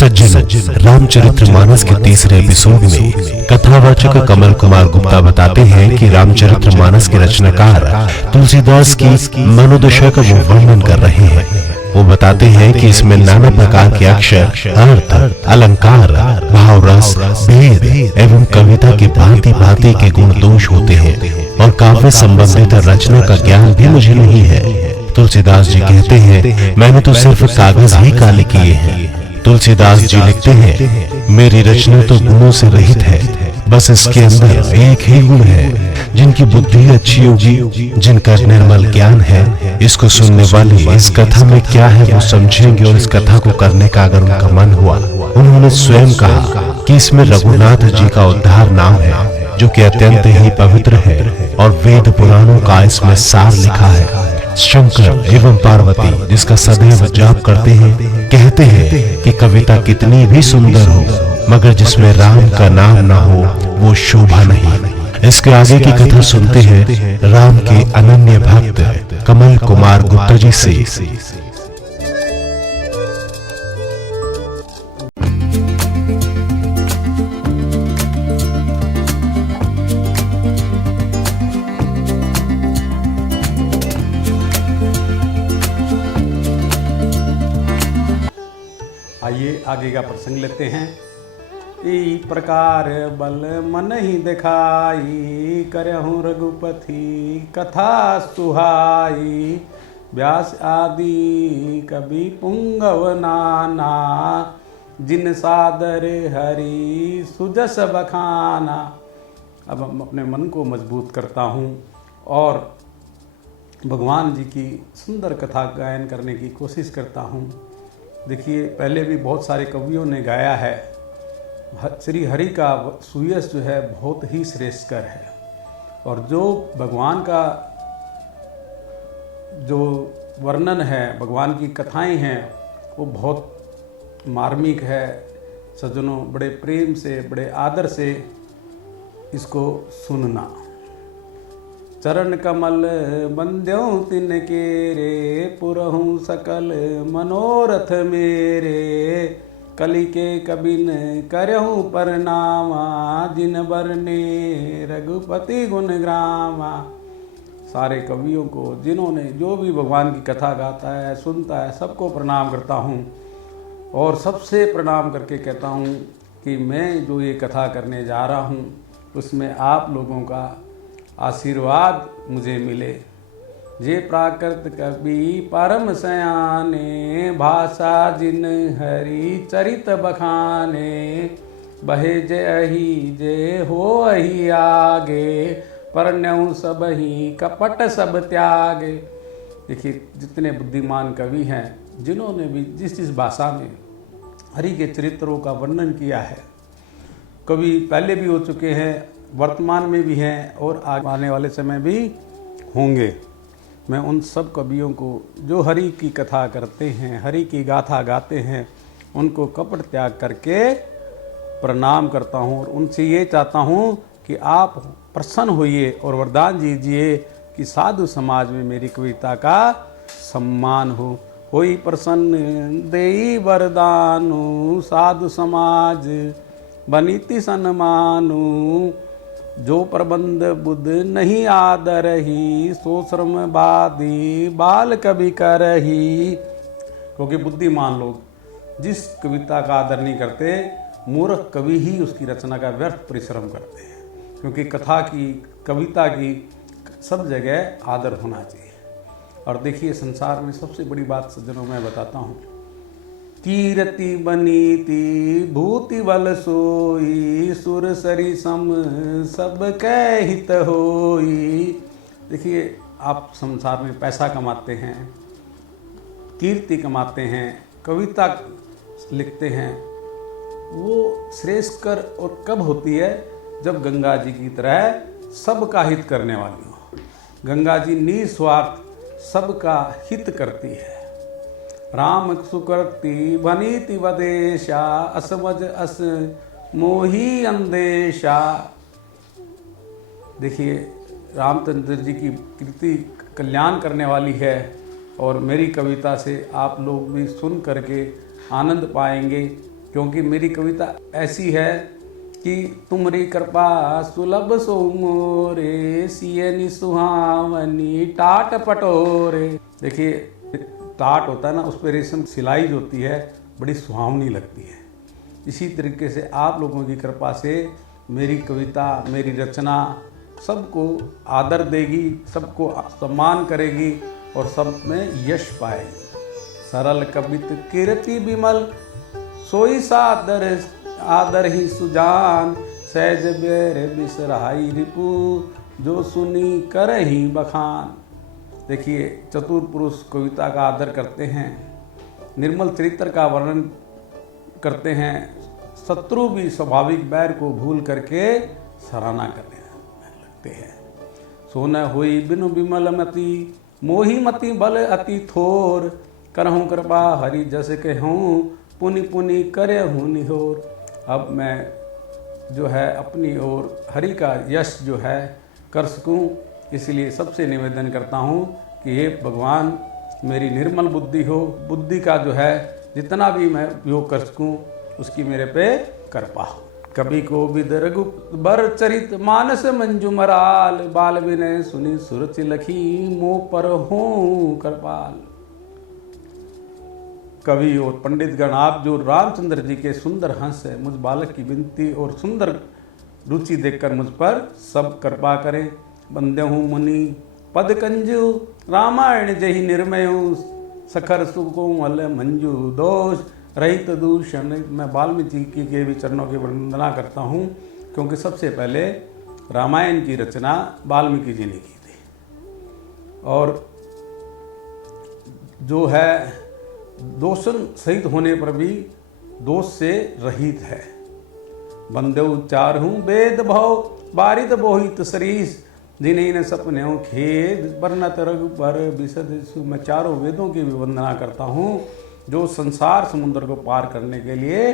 सज्जन रामचरितमानस के तीसरे एपिसोड में कथावाचक कमल कुमार गुप्ता बताते हैं कि रामचरितमानस के रचनाकार तुलसीदास की मनोदशा का वो वर्णन कर रहे हैं। वो बताते हैं कि इसमें नाना प्रकार के अक्षर, अर्थ, अलंकार, भाव रस, भेद एवं कविता के भांति भांति के गुण दोष होते हैं और काव्य संबंधित रचना का ज्ञान भी मुझे नहीं है। तुलसीदास जी कहते हैं, मैंने तो सिर्फ कागज ही काले किए हैं। तुलसीदास जी लिखते हैं, मेरी रचना तो गुणों से रहित है, बस इसके अंदर एक ही गुण है। जिनकी बुद्धि अच्छी होगी, जिनका निर्मल ज्ञान है, इसको सुनने वाले इस कथा में क्या है वो समझेंगे और इस कथा को करने का अगर उनका मन हुआ। उन्होंने स्वयं कहा कि इसमें रघुनाथ जी का उद्धार नाम है, जो कि अत्यंत ही पवित्र है और वेद पुराणों का इसमें सार लिखा है। शंकर एवं पार्वती जिसका सदैव जाप करते हैं, कहते हैं कि कविता कितनी भी सुंदर हो, मगर जिसमें राम का नाम ना हो वो शोभा नहीं। इसके आगे की कथा सुनते हैं राम के अनन्य भक्त कमल कुमार गुप्ता जी से। आइए आगे का प्रसंग लेते हैं। ई प्रकार बल मन ही दिखाई, करहूँ रघुपति कथा सुहाई। व्यास आदि कवि पुंगव नाना, जिन सादर हरि सुजस बखाना। अब हम अपने मन को मजबूत करता हूँ और भगवान जी की सुंदर कथा गायन करने की कोशिश करता हूँ। देखिए, पहले भी बहुत सारे कवियों ने गाया है। श्री हरि का सुयश जो है बहुत ही श्रेष्ठकर है और जो भगवान का जो वर्णन है, भगवान की कथाएं हैं, वो बहुत मार्मिक है। सज्जनों, बड़े प्रेम से, बड़े आदर से इसको सुनना। चरण कमल बंद्यों तिनके रे, पुरहूँ सकल मनोरथ मेरे। कलि के कबिन करहूँ परनामा, जिन बरने रघुपति गुण ग्रामा। सारे कवियों को, जिन्होंने जो भी भगवान की कथा गाता है, सुनता है, सबको प्रणाम करता हूँ और सबसे प्रणाम करके कहता हूँ कि मैं जो ये कथा करने जा रहा हूँ उसमें आप लोगों का आशीर्वाद मुझे मिले। जे प्राकृत कवि परम सयाने, भाषा जिन हरि चरित बखाने। बहे जे अहि जे हो अहि आगे, परण्यु सब ही कपट सब त्यागे। देखिए, जितने बुद्धिमान कवि हैं, जिन्होंने भी जिस जिस भाषा में हरि के चरित्रों का वर्णन किया है, कवि पहले भी हो चुके हैं, वर्तमान में भी हैं और आने वाले समय भी होंगे। मैं उन सब कवियों को जो हरि की कथा करते हैं, हरि की गाथा गाते हैं, उनको कपट त्याग करके प्रणाम करता हूँ और उनसे ये चाहता हूँ कि आप प्रसन्न होइए और वरदान दीजिए कि साधु समाज में मेरी कविता का सम्मान हो। होई प्रसन्न देई वरदानु, साधु समाज बनीति सन्मानु। जो प्रबंध बुद्ध नहीं आदरही, सो श्रम बादी बाल कवि करही। क्योंकि बुद्धिमान लोग जिस कविता का आदर नहीं करते, मूर्ख कवि ही उसकी रचना का व्यर्थ परिश्रम करते हैं। क्योंकि कथा की, कविता की सब जगह आदर होना चाहिए। और देखिए, संसार में सबसे बड़ी बात सज्जनों मैं बताता हूँ, कीरति बनीति भूति बल सोई, सुर सरी सम सब कै हित होई। देखिए, आप संसार में पैसा कमाते हैं, कीर्ति कमाते हैं, कविता लिखते हैं, वो श्रेष्ठ कर और कब होती है? जब गंगा जी की तरह सबका हित करने वाली हो। गंगा जी निस्वार्थ सबका हित करती है। राम सुकृति बनीति वदेशा, असमझ अस मोही अंदेशा। देखिए, रामचंद्र जी की कीर्ति कल्याण करने वाली है और मेरी कविता से आप लोग भी सुन करके आनंद पाएंगे क्योंकि मेरी कविता ऐसी है कि तुमरी कृपा सुलभ सो मोरे, सियनी सुहावनी टाट पटोरे। देखिए टाट होता है ना, उस पर रेशम सिलाई जो होती है बड़ी सुहावनी लगती है। इसी तरीके से आप लोगों की कृपा से मेरी कविता, मेरी रचना सबको आदर देगी, सबको सम्मान करेगी और सब में यश पाएगी। सरल कवित कीर्ति विमल, सोई सादर आदर ही सुजान, सहज बैर बिसराई रिपु, जो सुनी कर ही बखान। देखिए चतुर पुरुष कविता का आदर करते हैं, निर्मल चरित्र का वर्णन करते हैं, शत्रु भी स्वाभाविक बैर को भूल करके सराहना करने लगते हैं। सोन हुई बिनु विमल मति, मोही मति बल अति थोर, करहूँ कृपा हरि जस कहूँ, पुनि पुनि करे हूँ निहोर। अब मैं जो है अपनी ओर हरि का यश जो है कर सकूं, इसलिए सबसे निवेदन करता हूं कि हे भगवान मेरी निर्मल बुद्धि हो, बुद्धि का जो है जितना भी मैं उपयोग कर सकूं उसकी मेरे पे कृपा हो। कभी को विद रघुबर चरित मानस मंजू मराल, बाल विनय सुनी सुरचि लखी, मोह पर हूँ कृपाल। कवि और पंडितगण आप जो रामचंद्र जी के सुंदर हंस है, मुझ बालक की विनती और सुंदर रुचि देखकर मुझ पर सब कृपा करें। बंदे हूँ मुनि पद कंजू, रामायण जही निर्मय हूँ, सखर सुकोमल मंजू दोष, रहित दूषण। मैं वाल्मीकि के भी चरणों की वंदना करता हूँ, क्योंकि सबसे पहले रामायण की रचना वाल्मीकि जी ने की थी और जो है दोषण सहित होने पर भी दोष से रहित है। बंदे उच्चार हूँ वेद भव, बारिद बोहित सरीस, जिन्हें न सपने खेद, बरनत रघुबर विशद। मैं चारों वेदों की भी वंदना करता हूँ जो संसार समुद्र को पार करने के लिए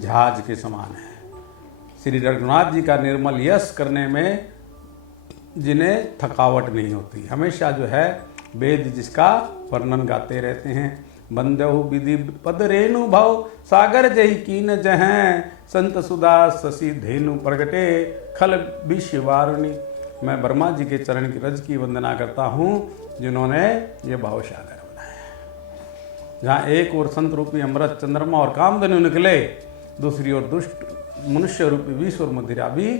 जहाज के समान है। श्री रघुनाथ जी का निर्मल यश करने में जिन्हें थकावट नहीं होती, हमेशा जो है वेद जिसका वर्णन गाते रहते हैं। बंदहु विधि पद रेणु भव, सागर जही कीन जहें, संत सुधा शशि धेनु प्रगटे, खल विश्ववारुणी। मैं ब्रह्मा जी के चरण की रज की वंदना करता हूँ जिन्होंने ये भाव सागर बनाया। जहाँ एक और संत रूपी अमृत चंद्रमा और कामधेनु निकले, दूसरी ओर दुष्ट मनुष्य रूपी विष और मदिरा भी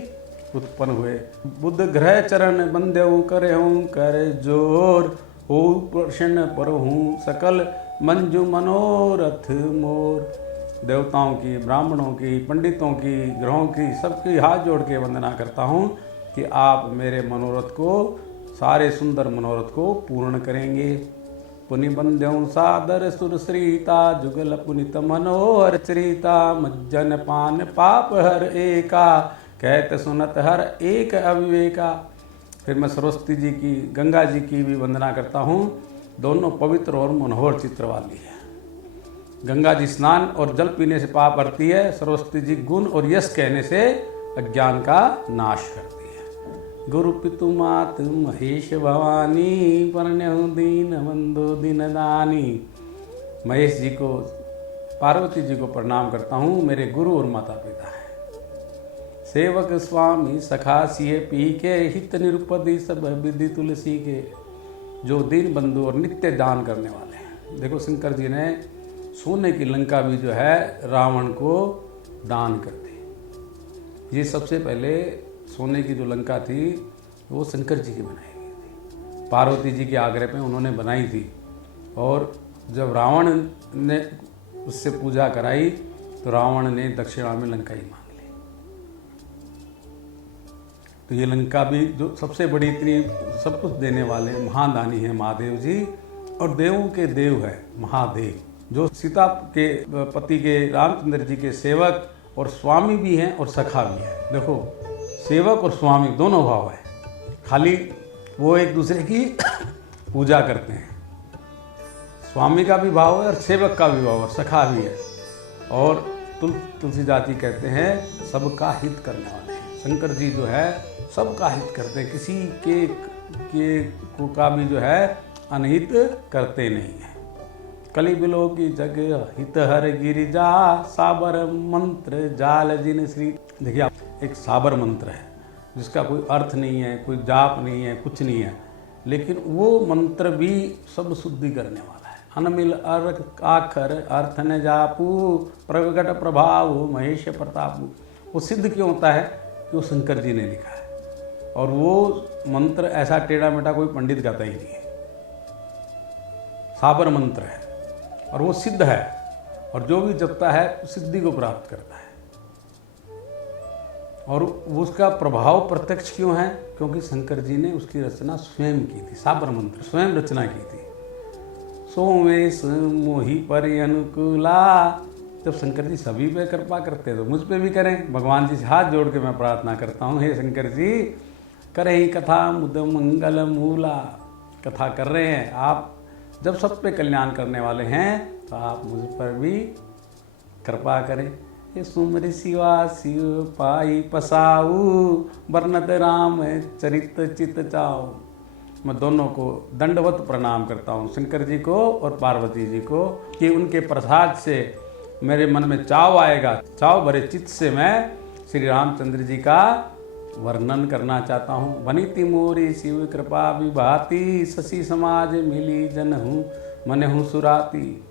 उत्पन्न हुए। बुद्ध ग्रह चरण बंदेऊ करे हूँ कर जोर, हो प्रसन्न पर हूँ सकल मंजू मनोरथ मोर। देवताओं की, ब्राह्मणों की, पंडितों की, ग्रहों की, सबकी हाथ जोड़ के वंदना करता हूँ कि आप मेरे मनोरथ को, सारे सुंदर मनोरथ को पूर्ण करेंगे। पुनि बंद्यों सादर सुर श्रीता, जुगल पुनित मनोहर चरिता, मज्जन पान पाप हर एका, कहत सुनत हर एक अविवेका। फिर मैं सरस्वती जी की, गंगा जी की भी वंदना करता हूँ, दोनों पवित्र और मनोहर चित्र वाली है। गंगा जी स्नान और जल पीने से पाप हरती है, सरस्वती जी गुण और यश कहने से अज्ञान का नाश करती है। गुरु पितु मात महेश भवानी, परण्यहु दीन बंधु दीन दानी। महेश जी को, पार्वती जी को प्रणाम करता हूँ, मेरे गुरु और माता पिता हैं। सेवक स्वामी सखा सिए पी के, हित निरुपति सब विधि तुलसी के। जो दीन बंधु और नित्य दान करने वाले हैं। देखो शंकर जी ने सोने की लंका भी जो है रावण को दान कर दी। ये सबसे पहले सोने की जो लंका थी वो शंकर जी की बनाई गई थी, पार्वती जी के आग्रह पे उन्होंने बनाई थी। और जब रावण ने उससे पूजा कराई तो रावण ने दक्षिणा में लंका ही मांग ली। तो ये लंका भी जो सबसे बड़ी, इतनी सब कुछ देने वाले महादानी है महादेव जी, और देवों के देव है महादेव, जो सीता के पति के रामचंद्र जी के सेवक और स्वामी भी हैं और सखा भी हैं। देखो सेवक और स्वामी दोनों भाव है, खाली वो एक दूसरे की पूजा करते हैं। स्वामी का भी भाव है और सेवक का भी भाव है, सखा भी है। और तुलसीदास जी कहते हैं सबका हित करने वाले हैं। शंकर जी जो है सबका हित करते हैं, किसी के का भी जो है अनहित करते नहीं है। कलि बिलो की जग हित हर गिरिजा, साबर मंत्र जाल जिन श्री। देखिए आप, एक साबर मंत्र है जिसका कोई अर्थ नहीं है, कोई जाप नहीं है, कुछ नहीं है, लेकिन वो मंत्र भी सब शुद्धि करने वाला है। अनमिल अर्थ आखर अर्थ न जापू, प्रगट प्रभाव महेश प्रतापू। वो सिद्ध क्यों होता है कि वो शंकर जी ने लिखा है, और वो मंत्र ऐसा टेढ़ा मेढ़ा कोई पंडित गाता ही नहीं है। साबर मंत्र है और वो सिद्ध है, और जो भी जपता है सिद्धि को प्राप्त करता है। और उसका प्रभाव प्रत्यक्ष क्यों है? क्योंकि शंकर जी ने उसकी रचना स्वयं की थी। साबर मंत्र स्वयं रचना की थी। सोमेश मोहि पर अनुकूला। जब शंकर जी सभी पे कृपा करते हैं तो मुझ पे भी करें। भगवान जी से हाथ जोड़ के मैं प्रार्थना करता हूँ, हे शंकर जी करें कथा मुद मंगल मूला। कथा कर रहे हैं आप, जब सब पे कल्याण करने वाले हैं तो आप मुझ पर भी कृपा करें। ये सुमरि शिवा शिव पाई पसाऊ, वर्णत राम चरित चित चाऊ। मैं दोनों को दंडवत प्रणाम करता हूँ, शंकर जी को और पार्वती जी को, कि उनके प्रसाद से मेरे मन में चाव आएगा। चाव भरे चित्त से मैं श्री रामचंद्र जी का वर्णन करना चाहता हूँ। बनीति मोरी शिव कृपा विभाति, शशि समाज मिली जन हूँ मन हूँ सुराती।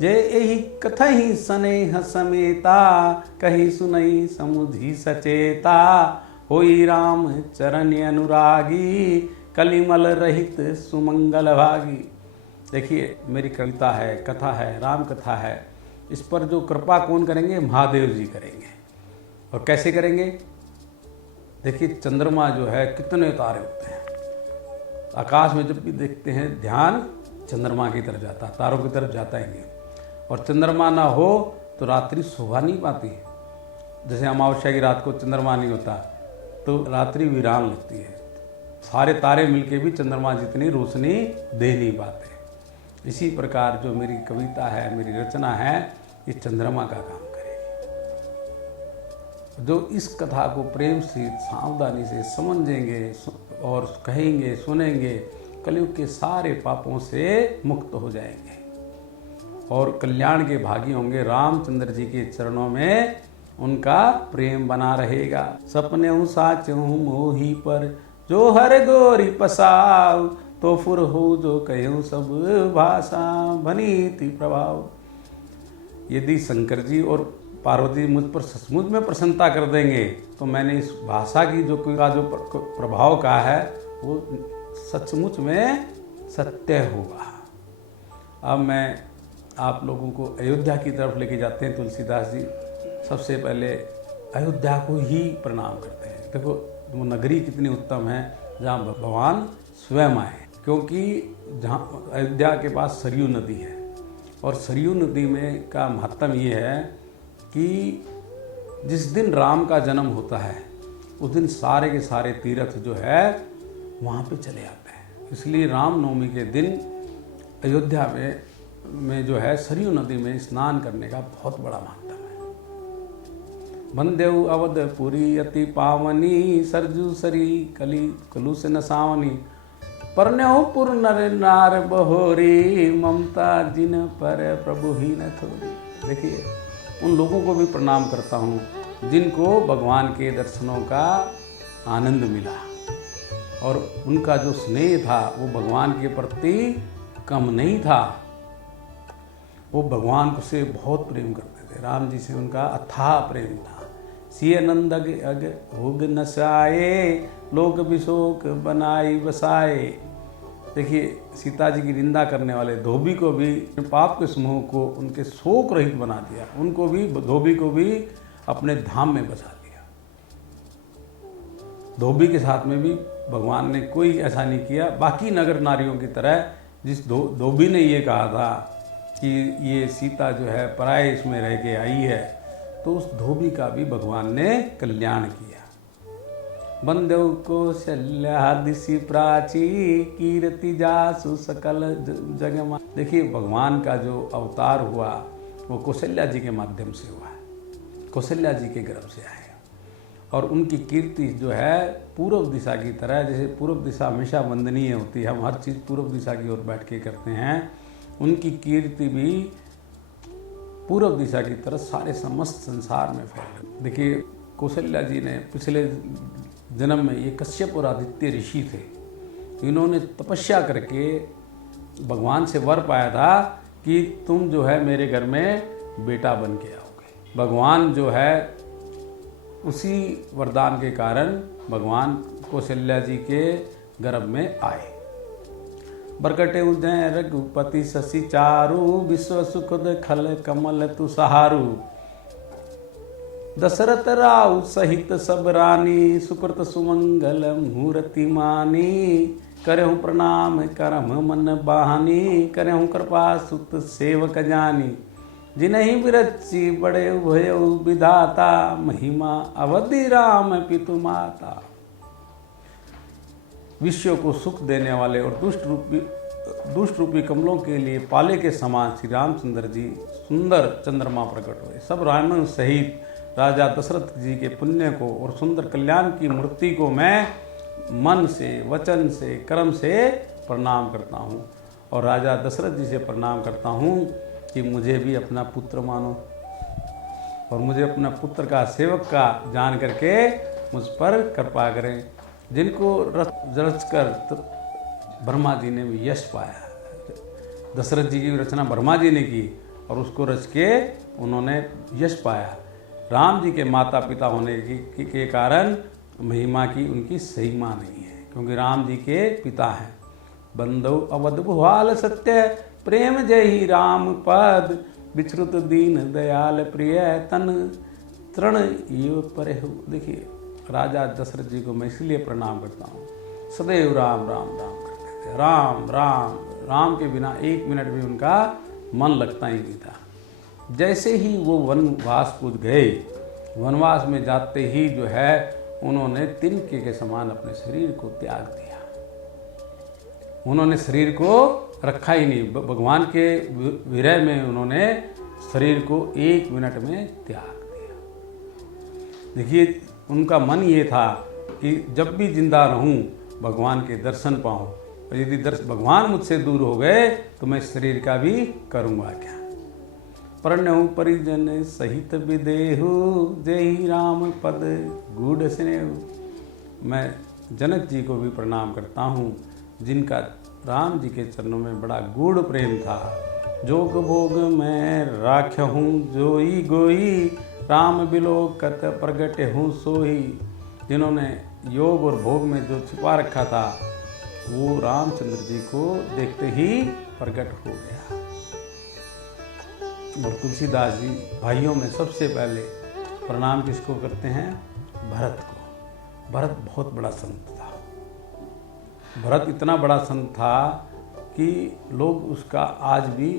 जे यही कथहि स्नेह समेता, कही सुनई समुझी सचेता। होई राम चरण अनुरागी, कलिमल रहित सुमंगल भागी। देखिए मेरी कविता है, कथा है, राम कथा है, इस पर जो कृपा कौन करेंगे? महादेव जी करेंगे। और कैसे करेंगे? देखिए चंद्रमा जो है, कितने तारे होते हैं आकाश में, जब भी देखते हैं ध्यान चंद्रमा की तरफ जाता है, तारों की तरफ जाता ही नहीं। और चंद्रमा ना हो तो रात्रि शोभा नहीं पाती। जैसे अमावस्या की रात को चंद्रमा नहीं होता तो रात्रि वीरान लगती है। सारे तारे मिलके भी चंद्रमा जितनी रोशनी दे नहीं पाते। इसी प्रकार जो मेरी कविता है, मेरी रचना है, ये चंद्रमा का काम करेगी। जो इस कथा को प्रेम से, सावधानी से समझेंगे और कहेंगे, सुनेंगे, कलयुग के सारे पापों से मुक्त हो जाएंगे और कल्याण के भागी होंगे। रामचंद्र जी के चरणों में उनका प्रेम बना रहेगा। सपने हूँ साच हूँ मोही पर, जो हर गोरी पसाव, तो फुर हो जो कहूँ सब भाषा, भनीति प्रभाव। यदि शंकर जी और पार्वती मुझ पर सचमुच में प्रसन्नता कर देंगे तो मैंने इस भाषा की जो प्रभाव कहा है वो सचमुच में सत्य होगा। अब मैं आप लोगों को अयोध्या की तरफ लेके जाते हैं। तुलसीदास जी सबसे पहले अयोध्या को ही प्रणाम करते हैं। देखो वो नगरी कितनी उत्तम है जहाँ भगवान स्वयं आए, क्योंकि जहाँ अयोध्या के पास सरयू नदी है, और सरयू नदी में का महत्व ये है कि जिस दिन राम का जन्म होता है उस दिन सारे के सारे तीर्थ जो है वहाँ पे चले आते हैं। इसलिए रामनवमी के दिन अयोध्या में जो है सरयू नदी में स्नान करने का बहुत बड़ा महत्व है। बंदेव अवधपुरी अति पावनी, सरजू सरी कली कलुष न सावनी। परण्यो पुर नर नार बहोरी, ममता जिन पर प्रभु ही न थोरी। देखिए उन लोगों को भी प्रणाम करता हूँ जिनको भगवान के दर्शनों का आनंद मिला, और उनका जो स्नेह था वो भगवान के प्रति कम नहीं था। वो भगवान से बहुत प्रेम करते थे। राम जी से उनका अथाह प्रेम था। सिय नंद अग भोग नसाए, लोक विशोक बनाई बसाए। देखिए सीता जी की निंदा करने वाले धोबी को भी, पाप के समूह को उनके शोक रहित बना दिया। उनको भी, धोबी को भी अपने धाम में बसा दिया। धोबी के साथ में भी भगवान ने कोई ऐसा नहीं किया। बाकी नगर नारियों की तरह जिस धोबी ने ये कहा था कि ये सीता जो है पराये इसमें रह के आई है, तो उस धोबी का भी भगवान ने कल्याण किया। बंदेव कौशल्या दिशि प्राची, कीर्ति जासु सकल जगमा। देखिए भगवान का जो अवतार हुआ वो कौशल्या जी के माध्यम से हुआ है। कौशल्या जी के गर्भ से आए, और उनकी कीर्ति जो है पूर्व दिशा की तरह, जैसे पूर्व दिशा हमेशा वंदनीय होती है, हम हर चीज़ पूर्व दिशा की ओर बैठ के करते हैं, उनकी कीर्ति भी पूर्व दिशा की तरफ सारे समस्त संसार में फैल गई। देखिए कौशल्या जी ने पिछले जन्म में, ये कश्यप और आदित्य ऋषि थे, इन्होंने तपस्या करके भगवान से वर पाया था कि तुम जो है मेरे घर में बेटा बन के आओगे। भगवान जो है उसी वरदान के कारण भगवान कौशल्या जी के गर्भ में आए। बरकटे उदय रघुपति शशि चारु, विश्व सुखद खल कमल तु सहारु। दशरथ राउ सहित सब रानी, सुकृत सुमंगल मुहूर्ति मानी। करहु प्रणाम करम मन बहानी, करहु कृपा सुत सेवक जानी। जिन्हि विरचि बड़े भयउ विधाता, महिमा अवधि राम पितु माता। विश्व को सुख देने वाले और दुष्ट रूपी कमलों के लिए पाले के समान श्री रामचंद्र जी सुंदर चंद्रमा प्रकट हुए। सब रावण सहित राजा दशरथ जी के पुण्य को और सुंदर कल्याण की मूर्ति को मैं मन से, वचन से, कर्म से प्रणाम करता हूँ। और राजा दशरथ जी से प्रणाम करता हूँ कि मुझे भी अपना पुत्र मानो और मुझे अपना पुत्र का सेवक का जान करके मुझ पर कृपा करें। जिनको रच कर ब्रह्मा जी ने भी यश पाया। दशरथ जी की रचना ब्रह्मा जी ने की और उसको रच के उन्होंने यश पाया। राम जी के माता पिता होने के कारण महिमा की उनकी सीमा नहीं है, क्योंकि राम जी के पिता हैं। बंधु अवध भुआल सत्य, प्रेम जय ही राम पद। विश्रुत दीन दयाल प्रिय, तन तृण ये परे हो। देखिए राजा दशरथ जी को मैं इसलिए प्रणाम करता हूँ। सदैव राम राम राम करते थे, राम राम राम के बिना एक मिनट भी उनका मन लगता ही नहीं था। जैसे ही वो वनवास कूद गए, वनवास में जाते ही जो है उन्होंने तिनके के समान अपने शरीर को त्याग दिया। उन्होंने शरीर को रखा ही नहीं, भगवान के विरह में उन्होंने शरीर को एक मिनट में त्याग दिया। देखिए उनका मन ये था कि जब भी जिंदा रहूं भगवान के दर्शन पाऊं, और यदि भगवान मुझसे दूर हो गए तो मैं शरीर का भी करूंगा क्या। प्रणव परिजन सहित विदेहु, जय राम पद गूढ़ स्नेहु। मैं जनक जी को भी प्रणाम करता हूँ, जिनका राम जी के चरणों में बड़ा गूढ़ प्रेम था। जोग भोग में राख्यहूँ जोई गोई, राम बिलोकत प्रगट हूँ सोई। जिन्होंने योग और भोग में जो छिपा रखा था वो रामचंद्र जी को देखते ही प्रकट हो गया। और तुलसीदास जी भाइयों में सबसे पहले प्रणाम किसको करते हैं? भरत को। भरत बहुत बड़ा संत था। भरत इतना बड़ा संत था कि लोग उसका आज भी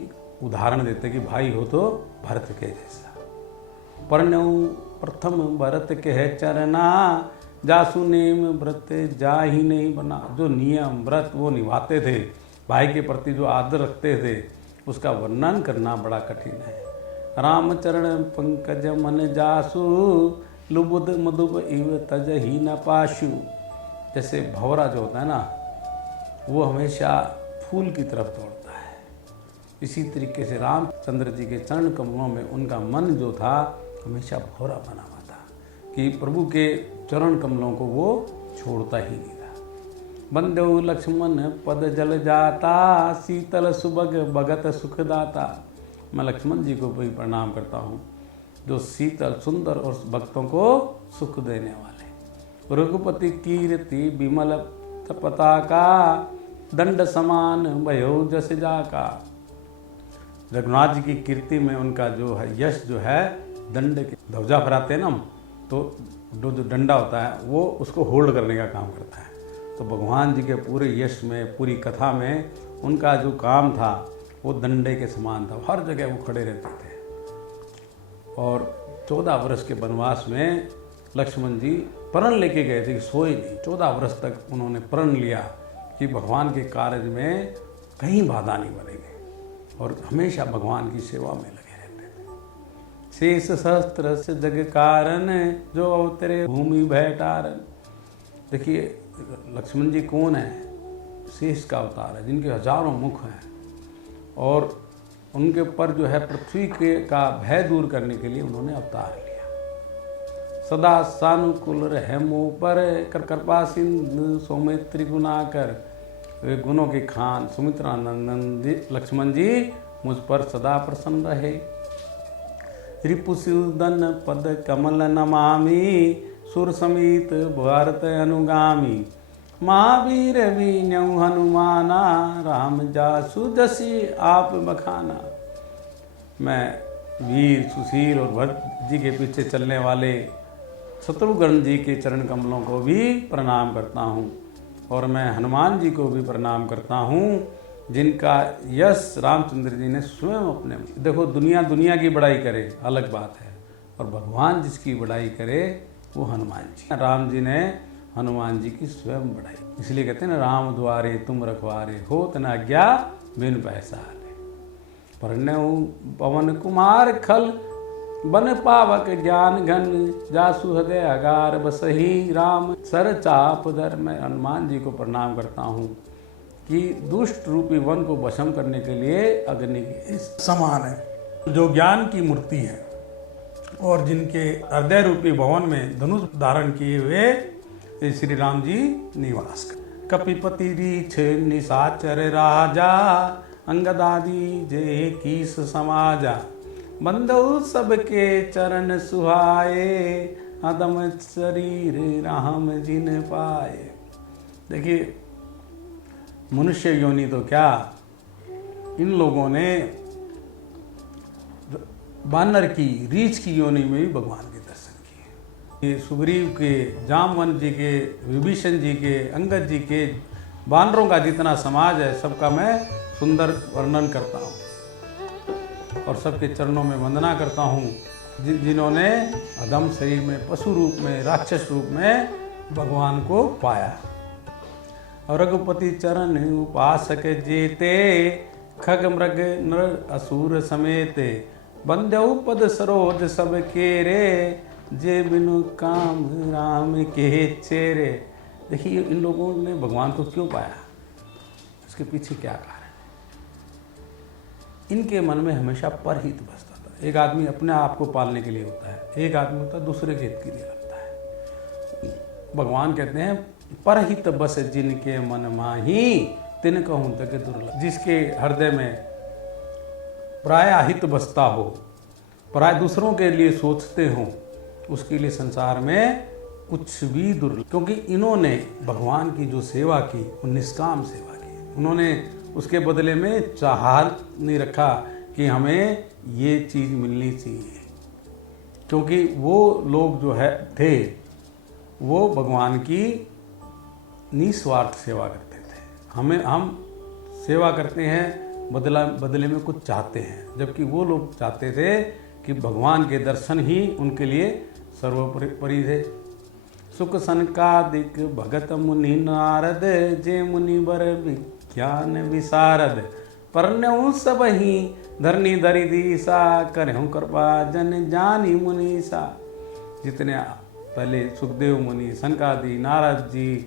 उदाहरण देते कि भाई हो तो भरत के जैसा। परण्यु प्रथम भरत के चरना, जासु नेम व्रत जा ही नहीं बना। जो नियम व्रत वो निभाते थे, भाई के प्रति जो आदर रखते थे, उसका वर्णन करना बड़ा कठिन है। रामचरण पंकज मन जासु, लुबुद मधुब इव तज ही न पाशु। जैसे भंवरा जो होता है ना, वो हमेशा फूल की तरफ दौड़ता है, इसी तरीके से रामचंद्र जी के चरण कमलों में उनका मन जो था हमेशा भंवरा बना हुआ था कि प्रभु के चरण कमलों को वो छोड़ता ही नहीं था। बंदेव लक्ष्मण पद जल जाता, शीतल सुबग भगत सुखदाता। मैं लक्ष्मण जी को भी प्रणाम करता हूँ, जो शीतल सुंदर और भक्तों को सुख देने वाले। रघुपति कीर्ति विमल पताका, दंड समान भयो जस जाका। रघुनाथ जी की कीर्ति में उनका जो है यश जो है, दंड के ध्वजा फहराते हैं ना, तो जो डंडा होता है वो उसको होल्ड करने का काम करता है। तो भगवान जी के पूरे यश में, पूरी कथा में उनका जो काम था वो डंडे के समान था। हर जगह वो खड़े रहते थे। और 14 वर्ष के वनवास में लक्ष्मण जी प्रण लेके गए थे कि सोए नहीं। 14 वर्ष तक उन्होंने प्रण लिया कि भगवान के कार्य में कहीं बाधा नहीं बनेगी और हमेशा भगवान की सेवा में लगे रहते थे। शेष सहस्त्र से जग कारण, जो अवतरे भूमि भयटारन। देखिए लक्ष्मण जी कौन है? शेष का अवतार है, जिनके हजारों मुख हैं। और उनके ऊपर जो है पृथ्वी के का भय दूर करने के लिए उन्होंने अवतार लिया। सदा सानुकूल रहे मुँह पर कर कृपा सिंधु सौमित्र गुनाकर, वे गुणों के खान सुमित्रा नंदन जी लक्ष्मण जी मुझ पर सदा प्रसन्न रहे। रिपुसूदन पद कमल नमामि, सुर समीत भारत अनुगामी, महावीर वीन्यौ हनुमाना, राम जासु जसी आप बखाना। मैं वीर सुशील और भरत जी के पीछे चलने वाले शत्रुघ्न जी के चरण कमलों को भी प्रणाम करता हूँ, और मैं हनुमान जी को भी प्रणाम करता हूँ, जिनका यश रामचंद्र जी ने स्वयं अपने। देखो, दुनिया की बड़ाई करे अलग बात है, और भगवान जिसकी बड़ाई करे वो हनुमान जी। राम जी ने हनुमान जी की स्वयं बड़ाई, इसलिए कहते हैं ना, राम द्वारे तुम रखवारे, हो तना आज्ञा बिन पैसारे। परण्यउ पवन कुमार खल, बन पावक ज्ञान घन, जासु हृदय अगार बसही, राम सर चाप धर। मैं हनुमान जी को प्रणाम करता हूँ कि दुष्ट रूपी वन को भस्म करने के लिए अग्नि के समान है, जो ज्ञान की मूर्ति है, और जिनके हृदय रूपी भवन में धनुष धारण किए हुए श्री राम जी निवास कर। कपिपति रीछ निशाचर राजा, अंगदादि जय कीस समाजा, बंदौ सबके चरण सुहाए, अदम शरीर राम जिन पाए। देखिए, मनुष्य योनि तो क्या, इन लोगों ने बानर की रीछ की योनि में भी भगवान के दर्शन किए। ये सुग्रीव के, जामवंत जी के, विभीषण जी के, अंगद जी के, बानरों का जितना समाज है सबका मैं सुंदर वर्णन करता हूँ, और सबके चरणों में वंदना करता हूँ, जिन्होंने अधम शरीर में, पशु रूप में, राक्षस रूप में भगवान को पाया। और रघुपति चरण उपासक जेते, खग मृग नर असुर समेते, बंदेउ पद सरोज सब केरे, जे बिनु काम राम के चेरे। देखिए, इन लोगों ने भगवान को क्यों पाया, इसके पीछे क्या कारण है। इनके मन में हमेशा परहित बसता था। एक आदमी अपने आप को पालने के लिए होता है, एक आदमी होता है दूसरे के हित के लिए लगता है। भगवान कहते हैं, परहित बस जिनके मन माही, तिन कहूं तक दुर्लभ। जिसके हृदय में प्राय हित बसता हो, प्राय दूसरों के लिए सोचते हो, उसके लिए संसार में कुछ भी दुर्लभ। क्योंकि इन्होंने भगवान की जो सेवा की वो निष्काम सेवा की, उन्होंने उसके बदले में चाहत नहीं रखा कि हमें ये चीज़ मिलनी चाहिए। क्योंकि वो लोग जो है थे, वो भगवान की निस्वार्थ सेवा करते थे। हम सेवा करते हैं, बदले में कुछ चाहते हैं, जबकि वो लोग चाहते थे कि भगवान के दर्शन ही उनके लिए सर्वोपरि थे। सुख सनकादिक भगत मुनि नारद, जे मुनि बर विज्ञान विशारद, परण्यउ सबहि धरनी धरि दीसा, करहु कृपा जन जानी मुनीसा। जितने पहले सुखदेव मुनि, सनकादि, नारद जी,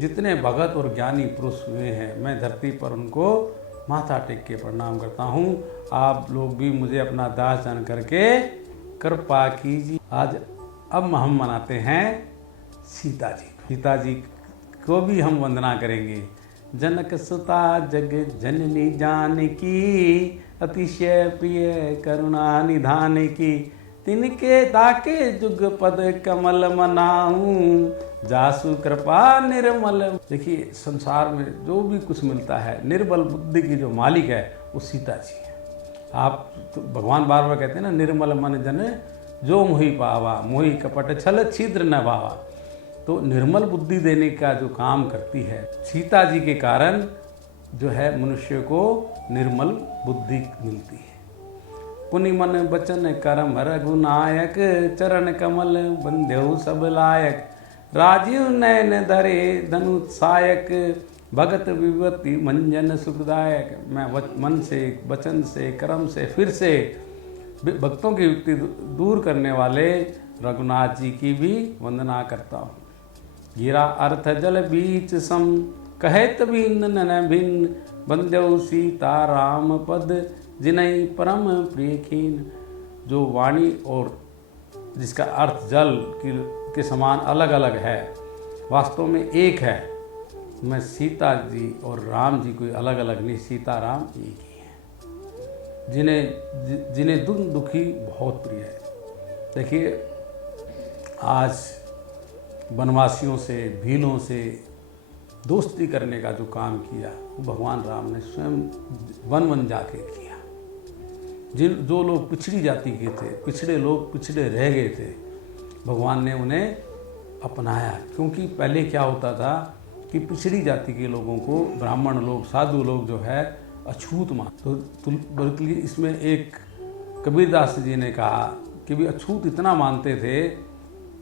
जितने भगत और ज्ञानी पुरुष हुए हैं, मैं धरती पर उनको माथा टेक के प्रणाम करता हूँ। आप लोग भी मुझे अपना दास जान करके कृपा कीजिए। आज अब हम मनाते हैं सीता जी। सीता जी को भी हम वंदना करेंगे। जनक सुता जग जननी जानकी, अतिशय प्रिय करुणा निधान की, तिनके ताके जुग पद कमल मनाऊं, जासु कृपा निर्मल। देखिए, संसार में जो भी कुछ मिलता है, निर्बल बुद्धि की जो मालिक है वो सीता जी है। आप तो भगवान बार बार कहते हैं ना, निर्मल मन जन जो मोहि पावा, मोहि कपट छल छिद्र न भावा। तो निर्मल बुद्धि देने का जो काम करती है सीता जी के कारण जो है मनुष्य को निर्मल बुद्धि मिलती है। पुनि मन बचन करम रघुनायक, चरण कमल बंध्यौ सब लायक, राजीव नयन धरे धनुषायक, भगत विभूति मंजन सुखदायक। मैं मन से, वचन से, कर्म से, फिर से भक्तों की युक्ति दूर करने वाले रघुनाथ जी की भी वंदना करता हूँ। गिरा अर्थ जल बीच सम, कहत भिन्न भिन्न बंद्यौ सीता राम पद जिनई परम प्रिय कीन। जो वाणी और जिसका अर्थ जल के समान अलग अलग है, वास्तव में एक है। मैं सीता जी और राम जी कोई अलग अलग नहीं, सीता राम एक ही हैं, जिन्हें दुखी बहुत प्रिय है। देखिए, आज वनवासियों से, भीलों से दोस्ती करने का जो काम किया वो भगवान राम ने स्वयं वन जाके किया। जो लोग पिछड़ी जाति के थे, पिछड़े लोग पिछड़े रह गए थे, भगवान ने उन्हें अपनाया। क्योंकि पहले क्या होता था कि पिछड़ी जाति के लोगों को ब्राह्मण लोग, साधु लोग जो है अछूत मान, तो बल्कि इसमें एक कबीरदास जी ने कहा कि भी अछूत इतना मानते थे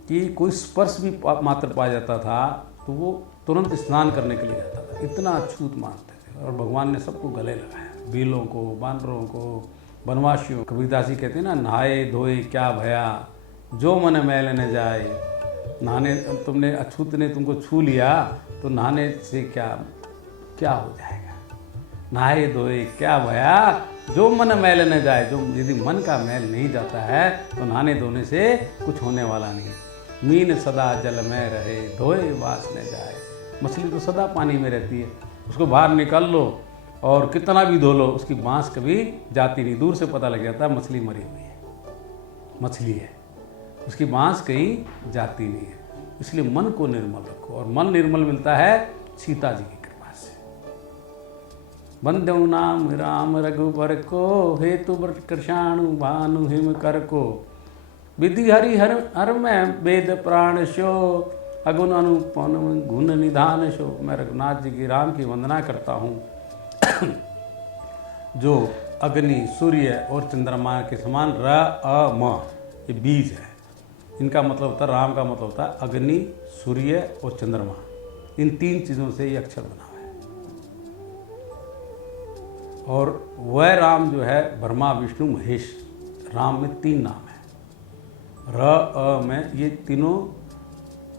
कि कोई स्पर्श भी मात्र पा जाता था तो वो तुरंत स्नान करने के लिए जाता था, इतना अछूत मानते थे। और भगवान ने सबको गले लगाया, भीलों को, बानरों को, वनवासियों। कबीरदास जी कहते हैं ना, नहाए धोए क्या भया, जो मन मैल न जाए। नहाने, तुमने अछूत ने तुमको छू लिया तो नहाने से क्या हो जाएगा। नहाए धोए क्या भया, जो मन मैल न जाए। जो यदि मन का मैल नहीं जाता है तो नहाने धोने से कुछ होने वाला नहीं। मीन सदा जल में रहे, धोए वास न जाए। मछली तो सदा पानी में रहती है, उसको बाहर निकाल लो और कितना भी धो लो, उसकी बांस कभी जाती नहीं। दूर से पता लग जाता है मछली मरी हुई है, मछली है, उसकी बांस कहीं जाती नहीं है। इसलिए मन को निर्मल रखो, और मन निर्मल मिलता है सीता जी की कृपा से। बंदौ नाम राम रघुबर को, हेतु व्रत कृषाणु भानु हिम कर को। विधि हरि हर में वेद प्राण शो, अगुण अनुपन गुण निधान शो। मैं रघुनाथ जी की, राम की वंदना करता हूँ जो अग्नि, सूर्य और चंद्रमा के समान र अ म, ये बीज है। इनका मतलब होता है, राम का मतलब होता है अग्नि, सूर्य और चंद्रमा। इन तीन चीज़ों से ये अक्षर बना हुआ है। और वह राम जो है ब्रह्मा विष्णु महेश, राम में 3 नाम है। र अ में ये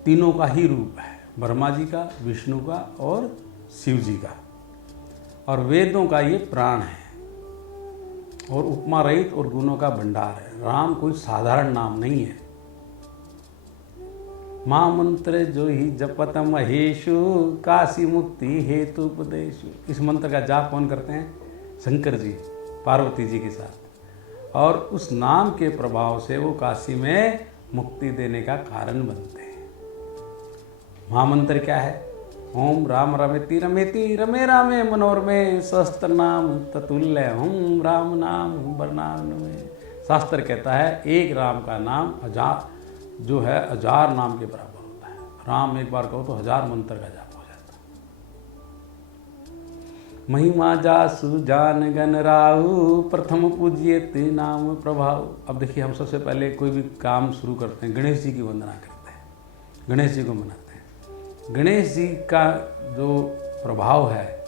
तीनों का ही रूप है, ब्रह्मा जी का, विष्णु का और शिव जी का। और वेदों का ये प्राण है और उपमा रहित और गुणों का भंडार है। राम कोई साधारण नाम नहीं है। महामंत्र जो ही जपत महेशु, काशी मुक्ति हेतु उपदेशु। इस मंत्र का जाप कौन करते हैं? शंकर जी पार्वती जी के साथ। और उस नाम के प्रभाव से वो काशी में मुक्ति देने का कारण बनते हैं। महामंत्र क्या है? ओम राम रमेति रमेति रमे रामे मनोरमे, सहस्त्र नाम ततुल्य हम राम नाम बरनाम में। शास्त्र कहता है एक राम का नाम जो है 1000 नाम के बराबर होता है। राम एक बार कहो तो 1000 मंत्र का जाप हो जाता है। महिमा जासु जान गण राहु, प्रथम पूज्यत नाम प्रभाव। अब देखिए, हम सबसे पहले कोई भी काम शुरू करते हैं, गणेश जी की वंदना करते हैं, गणेश जी को मनाते हैं। गणेश जी का जो प्रभाव है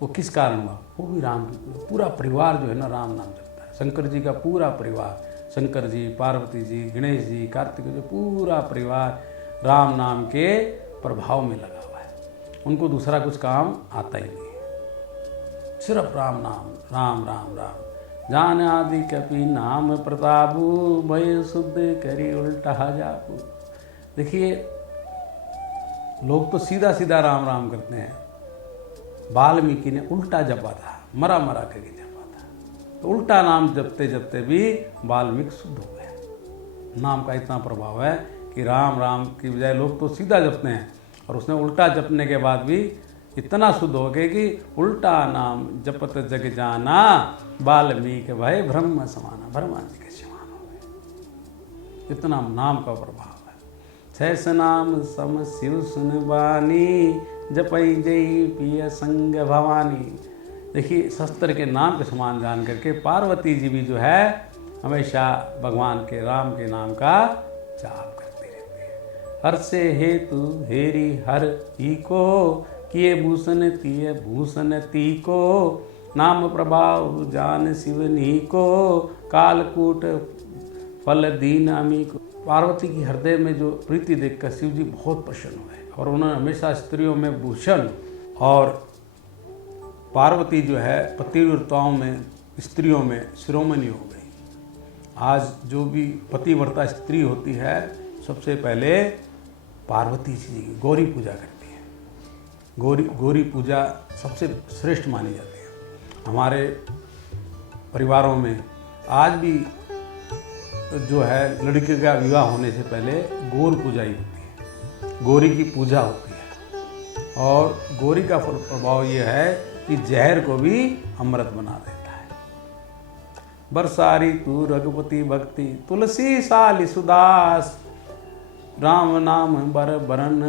वो किस कारण हुआ? वो भी राम, पूरा परिवार जो है ना राम नाम जपता है। शंकर जी का पूरा परिवार, शंकर जी, पार्वती जी, गणेश जी, कार्तिक जी, पूरा परिवार राम नाम के प्रभाव में लगा हुआ है। उनको दूसरा कुछ काम आता ही नहीं है, सिर्फ राम नाम, राम राम राम। जान आदि कपि नाम प्रतापु, भय शुद्ध करी उल्टा जापू। देखिए, लोग तो सीधा सीधा राम राम करते हैं, वाल्मीकि ने उल्टा जपा था, मरा मरा करके जपा था। तो उल्टा नाम जपते जपते भी वाल्मीकि शुद्ध हो गए। नाम का इतना प्रभाव है कि राम राम की बजाय लोग तो सीधा जपते हैं, और उसने उल्टा जपने के बाद भी इतना शुद्ध हो गए कि उल्टा नाम जपत जग जाना, वाल्मीकि भय ब्रह्म समाना, ब्रह्मा जी के समान हो गए। इतना नाम का प्रभाव है। छैस नाम सम शिव सुन बानी, जपई जई पिय संग भवानी। देखिए, शस्त्र के नाम के समान जान करके पार्वती जी भी जो है हमेशा भगवान के, राम के नाम का जाप करती रहती है। हर से हेतु हेरी हर ही को, किए भूषण तिय भूषण ती को। नाम प्रभाव जान शिवनी को, कालकूट फल दीन अमी को। पार्वती की हृदय में जो प्रीति देखकर शिव जी बहुत प्रसन्न हुए, और उन्होंने हमेशा स्त्रियों में भूषण और पार्वती जो है पतिव्रताओं में, स्त्रियों में शिरोमणि हो गई। आज जो भी पतिव्रता स्त्री होती है सबसे पहले पार्वती जी की गौरी पूजा करती है। गौरी पूजा सबसे श्रेष्ठ मानी जाती है। हमारे परिवारों में आज भी जो है लड़की का विवाह होने से पहले गौर पूजा ही होती है, गौरी की पूजा होती है। और गौरी का प्रभाव यह है कि जहर को भी अमृत बना देता है। बरसारी तू रघुपति भक्ति तुलसी साली सुदास, राम नाम बर बरन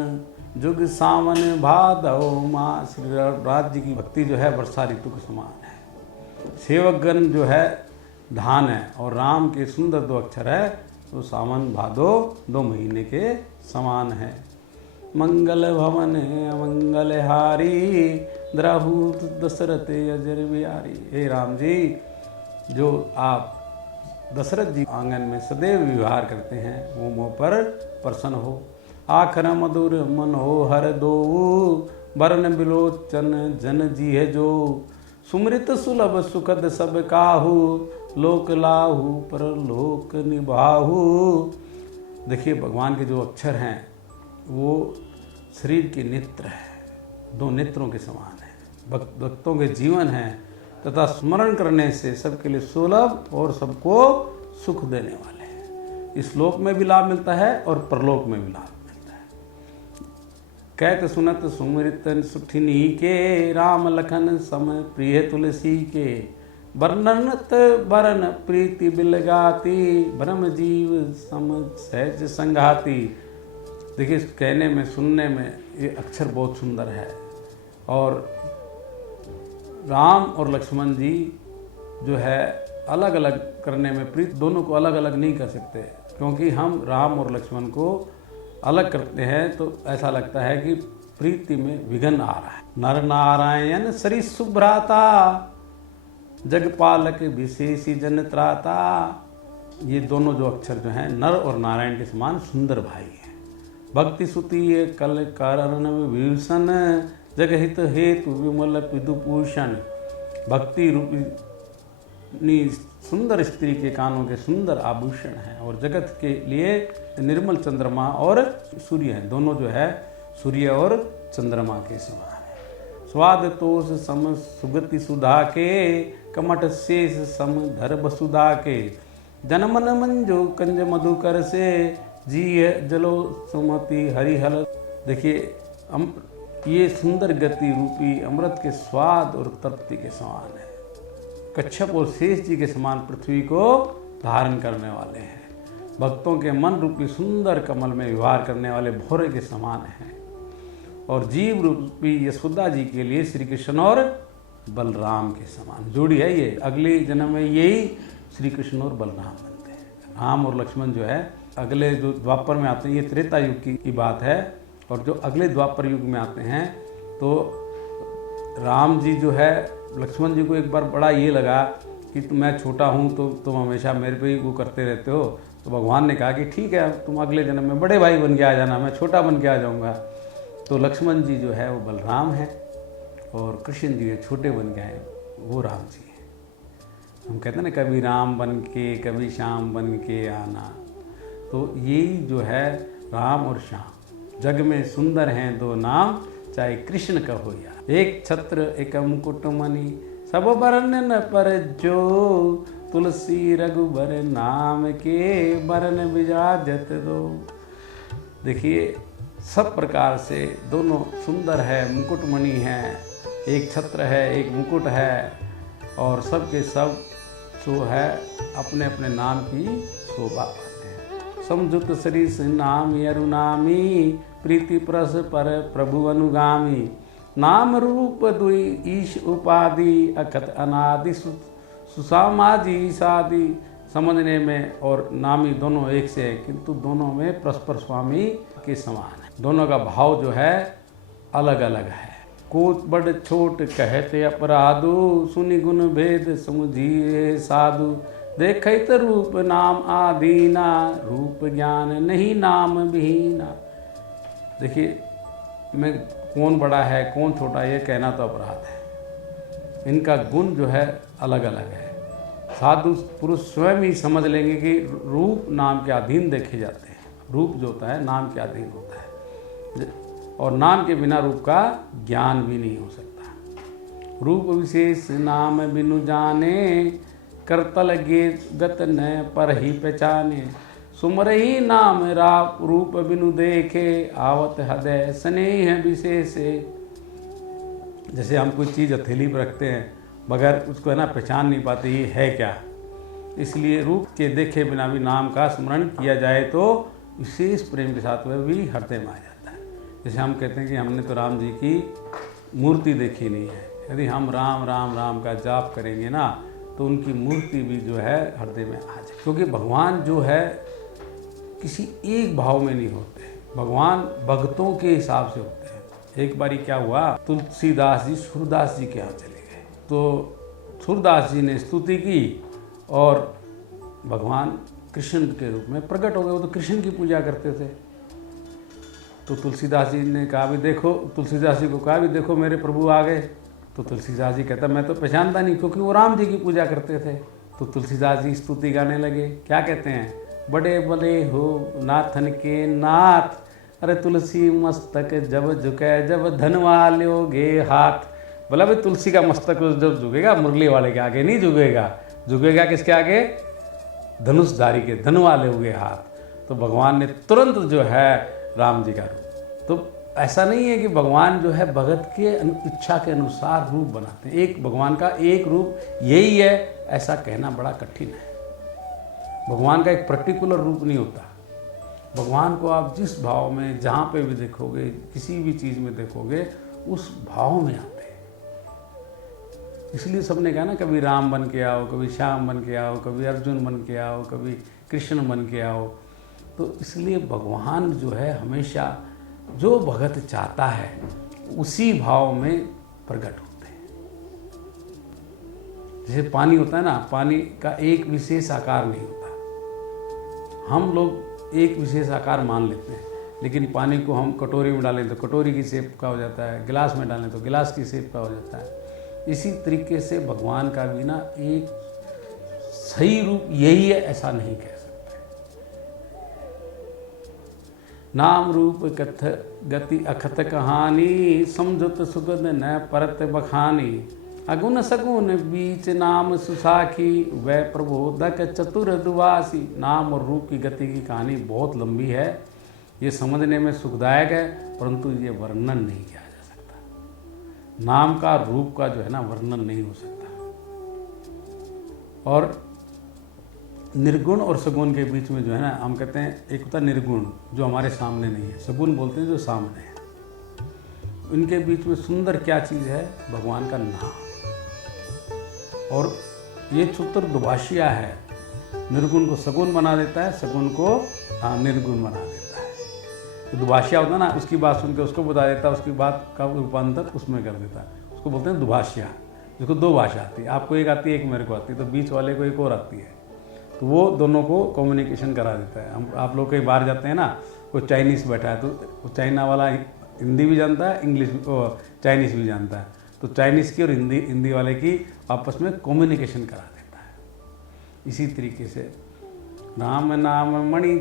जुग सावन भादव मास। राज्य की भक्ति जो है वर्षा ऋतु के समान है। सेवकगण जो है धान है और राम के सुंदर 2 अक्षर है तो सावन भादो 2 महीने के समान है। मंगल भवन अमंगल हारी, द्राहु दशरथ अजर बिहारी। हे राम जी, जो आप दशरथ जी आंगन में सदैव विहार करते हैं वो मुँह पर प्रसन्न हो। आखर मधुर मन हो हर दो, बरन बिलोचन जन जी है जो। सुमृत सुलभ सुखद सब काहू, लोक लाहू पर लोक निभाहू। देखिए भगवान के जो अक्षर हैं वो शरीर के नेत्र है, 2 नेत्रों के समान है, भक्तों के जीवन है तथा स्मरण करने से सबके लिए सुलभ और सबको सुख देने वाले हैं। इस लोक में भी लाभ मिलता है और परलोक में भी लाभ मिलता है। कहत सुनत सुमृत सुठिनी के, राम लखन सम प्रिय तुलसी के। वर्णनत बरन प्रीति बिलगाती, ब्रह्म जीव सम सहज संघाती। देखिए कहने में सुनने में ये अक्षर बहुत सुंदर है। और राम और लक्ष्मण जी जो है अलग अलग करने में प्रीत, दोनों को अलग अलग नहीं कर सकते, क्योंकि हम राम और लक्ष्मण को अलग करते हैं तो ऐसा लगता है कि प्रीति में विघन आ रहा है। नर नारायण श्री सुभ्राता, जगपालक विशेषी जन त्राता। ये दोनों जो अक्षर जो हैं नर और नारायण के समान सुंदर भाई हैं। भक्ति सुती कल कारण विभूषण, जगहित हेतु विमल विदुभूषण। भक्ति रूपी सुंदर स्त्री के कानों के सुंदर आभूषण हैं और जगत के लिए निर्मल चंद्रमा और सूर्य हैं। दोनों जो है सूर्य और चंद्रमा के समान है। स्वाद तोष सम सुगति सुधा के, कमठ शेष सम धर वसुधा के। जनमन मंजो कंज मधुकर से, जी जलो सुमति हरिहल। देखिए ये सुंदर गति रूपी अमृत के स्वाद और तृप्ति के समान है। कच्छप और शेष जी के समान पृथ्वी को धारण करने वाले हैं। भक्तों के मन रूपी सुंदर कमल में विहार करने वाले भौरे के समान हैं। और जीव रूपी यशोदा जी के लिए श्री कृष्ण और बलराम के समान जोड़ी है। ये अगले जन्म में यही श्री कृष्ण और बलराम बनते हैं। राम और लक्ष्मण जो है अगले जो द्वापर में आते हैं, ये त्रेता युग की बात है। और जो अगले द्वापर युग में आते हैं तो राम जी जो है लक्ष्मण जी को एक बार बड़ा ये लगा कि मैं छोटा हूँ तो तुम हमेशा मेरे पे ही वो करते रहते हो। तो भगवान ने कहा कि ठीक है तुम अगले जन्म में बड़े भाई बन के आ जाना, मैं छोटा बन के आ जाऊँगा। तो लक्ष्मण जी जो है वो बलराम हैं और कृष्ण जी छोटे बन के आए वो राम जी हैं। हम कहते हैं ना कभी राम बन के कभी श्याम बन के आना, तो यही जो है राम और श्याम जग में सुंदर हैं 2 नाम, चाहे कृष्ण का हो या। एक छत्र एक मुकुट मणि, सब बरन पर जो। तुलसी रघुबर नाम के, बरन विराजत दो। देखिए सब प्रकार से दोनों सुंदर है, मुकुटमणि है, एक छत्र है एक मुकुट है और सब के सब जो है अपने अपने नाम की शोभा पाते हैं। समझुत श्री नाम अरुनामी, प्रीति प्रस पर प्रभु अनुगामी। नाम रूप दुई ईश उपाधि, अखत अनादि सुसामाजी शादी। समझने में और नामी दोनों एक से है, किंतु दोनों में परस्पर स्वामी के समान है। दोनों का भाव जो है अलग अलग है। कोट बड़ छोट कहते अपराधु, सुनि गुण भेद समुझिए साधु। देखत रूप नाम आदीना, रूप ज्ञान नहीं नाम विहीना। देखिए मैं कौन बड़ा है कौन छोटा ये कहना तो अपराध है। इनका गुण जो है अलग अलग है। साधु पुरुष स्वयं ही समझ लेंगे कि रूप नाम के अधीन देखे जाते हैं। रूप जो होता है नाम के अधीन होता है, और नाम के बिना रूप का ज्ञान भी नहीं हो सकता। रूप विशेष नाम बिनु जाने, करतल गे गत न पर ही पहचाने। सुमर ही नाम राप रूप बिनु देखे, आवत हृदय स्नेह विशेष। जैसे हम कोई चीज़ हथेली पर रखते हैं मगर उसको है ना पहचान नहीं पाते ये है क्या, इसलिए रूप के देखे बिना भी नाम का स्मरण किया जाए तो विशेष प्रेम के साथ वह भी हृदय में आ जाता है। जैसे हम कहते हैं कि हमने तो राम जी की मूर्ति देखी नहीं है, यदि हम राम राम राम का जाप करेंगे ना तो उनकी मूर्ति भी जो है हृदय में आ जाए। क्योंकि भगवान जो है किसी एक भाव में नहीं होते, भगवान भक्तों के हिसाब से होते हैं। एक बारी क्या हुआ, तुलसीदास जी सूरदास जी के यहाँ चले गए, तो सूरदास जी ने स्तुति की और भगवान कृष्ण के रूप में प्रकट हो गए। वो तो कृष्ण की पूजा करते थे। तो तुलसीदास जी ने कहा भी देखो, तुलसीदास जी को कहा भी देखो मेरे प्रभु आ गए। तो तुलसीदास जी कहता मैं तो पहचानता नहीं, क्योंकि वो राम जी की पूजा करते थे। तो तुलसीदास जी स्तुति गाने लगे। क्या कहते हैं, बड़े बड़े हो नाथन के नाथ, अरे तुलसी मस्तक जब झुके जब धनवा लोगे हाथ। बोला भाई तुलसी का मस्तक जब झुकेगा मुरली वाले के आगे नहीं झुकेगा, झुकेगा किसके आगे, धनुषधारी के, धनवा लोगे हाथ। तो भगवान ने तुरंत जो है राम जी का रूप, तो ऐसा नहीं है कि भगवान जो है भगत के इच्छा के अनुसार रूप बनाते हैं। एक भगवान का एक रूप यही है ऐसा कहना बड़ा कठिन है। भगवान का एक पर्टिकुलर रूप नहीं होता। भगवान को आप जिस भाव में जहाँ पे भी देखोगे, किसी भी चीज़ में देखोगे, उस भाव में आते हैं। इसलिए सबने कहा ना, कभी राम बन के आओ, कभी श्याम बन के आओ, कभी अर्जुन बन के आओ, कभी कृष्ण बन के आओ। तो इसलिए भगवान जो है हमेशा जो भगत चाहता है उसी भाव में प्रकट होते हैं। जैसे पानी होता है ना, पानी का एक विशेष आकार नहीं होता। हम लोग एक विशेष आकार मान लेते हैं, लेकिन पानी को हम कटोरी में डालें तो कटोरी की शेप का हो जाता है, गिलास में डालें तो गिलास की शेप का हो जाता है। इसी तरीके से भगवान का भी ना एक सही रूप यही है ऐसा नहीं कह सकते। नाम रूप कथ गति अखत कहानी, समझुत सुगंध न परत बखानी। अगुन सगुन बीच नाम सुसाखी, वै प्रबोधक चतुर दुवासी। नाम और रूप की गति की कहानी बहुत लंबी है, ये समझने में सुखदायक है, परंतु ये वर्णन नहीं किया जा सकता। नाम का रूप का जो है ना वर्णन नहीं हो सकता। और निर्गुण और सगुण के बीच में जो है ना, हम कहते हैं एक होता है निर्गुण जो हमारे सामने नहीं है, सगुण बोलते हैं जो सामने है। इनके बीच में सुंदर क्या चीज़ है, भगवान का नाम। और ये सूत्र दुभाषिया है, निर्गुण को सगुण बना देता है, सगुण को निर्गुण बना देता है। तो दुभाषिया होता है ना, उसकी बात सुन के उसको बता देता है, उसकी बात का रूपांतर उसमें कर देता है, उसको बोलते हैं दुभाषिया। जिसको दो भाषा आती है, आपको एक आती है एक मेरे को आती है, तो बीच वाले को एक और आती है, तो वो दोनों को कम्युनिकेशन करा देता है। हम आप लोग कहीं बाहर जाते हैं ना, कोई चाइनीज़ बैठा है तो चाइना वाला हिंदी भी जानता है, इंग्लिश चाइनीज़ भी जानता है, तो चाइनीज़ की और हिंदी वाले की आपस में कम्युनिकेशन करा देता है। इसी तरीके से राम नाम मणि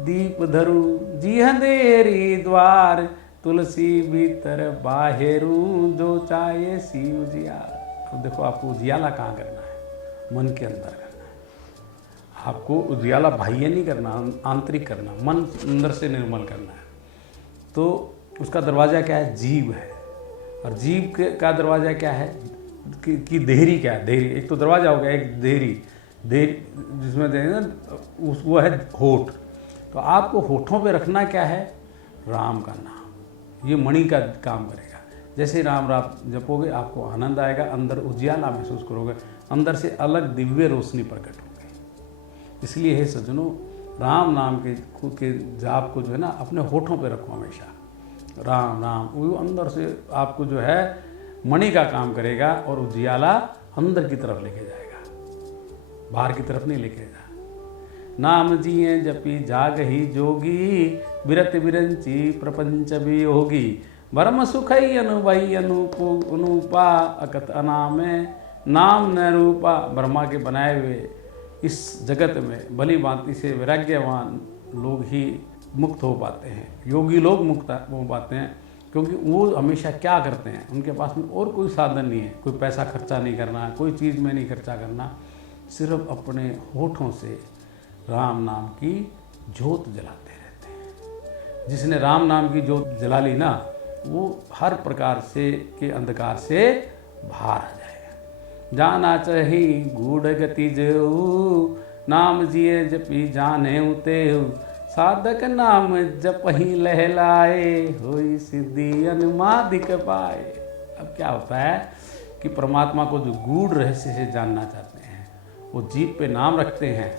दीप धरु, जी अंधेरी द्वार, तुलसी भीतर बाहेरू, जो चाहे सी उजियार। अब देखो आपको उजियाला कहाँ करना है, मन के अंदर करना है। आपको उजियाला बाह्य नहीं करना, आंतरिक करना, मन अंदर से निर्मल करना है। तो उसका दरवाज़ा क्या है, जीव है। और जीव का दरवाज़ा क्या है कि देहरी क्या है, देहरी एक तो दरवाज़ा हो गया, एक देहरी जिसमें देहरी वो है होठ। तो आपको होठों पे रखना क्या है, राम का नाम। ये मणि का काम करेगा। जैसे राम राम जपोगे आपको आनंद आएगा, अंदर उजियाला महसूस करोगे, अंदर से अलग दिव्य रोशनी प्रकट होगी। इसलिए हे सज्जनों, राम नाम के जाप को जो है ना अपने होठों पे रखो हमेशा। राम राम वो अंदर से आपको जो है मणि का काम करेगा और उजियाला अंदर की तरफ लेके जाएगा, बाहर की तरफ नहीं लेके जा। नाम जिये जपी जाग ही जोगी, बिरत बिरंची प्रपंच वियोगी। ब्रह्म सुखई अनुभई अनुपा अकत अनामे नाम न रूपा। ब्रह्मा के बनाए हुए इस जगत में भली भांति से वैराग्यवान लोग ही मुक्त हो पाते हैं, योगी लोग मुक्त हो पाते हैं, क्योंकि वो हमेशा क्या करते हैं, उनके पास में और कोई साधन नहीं है, कोई पैसा खर्चा नहीं करना, कोई चीज़ में नहीं खर्चा करना, सिर्फ अपने होठों से राम नाम की जोत जलाते रहते हैं। जिसने राम नाम की जोत जला ली ना, वो हर प्रकार से के अंधकार से बाहर आ जाएगा। जाना चाही गूढ़ गति जो नाम जिए जपी जाने उते साधक नाम जप ही लहलाए होई सिद्धि अनुमादिक पाए। अब क्या होता है कि परमात्मा को जो गूढ़ रहस्य से जानना चाहते हैं, वो जीभ पे नाम रखते हैं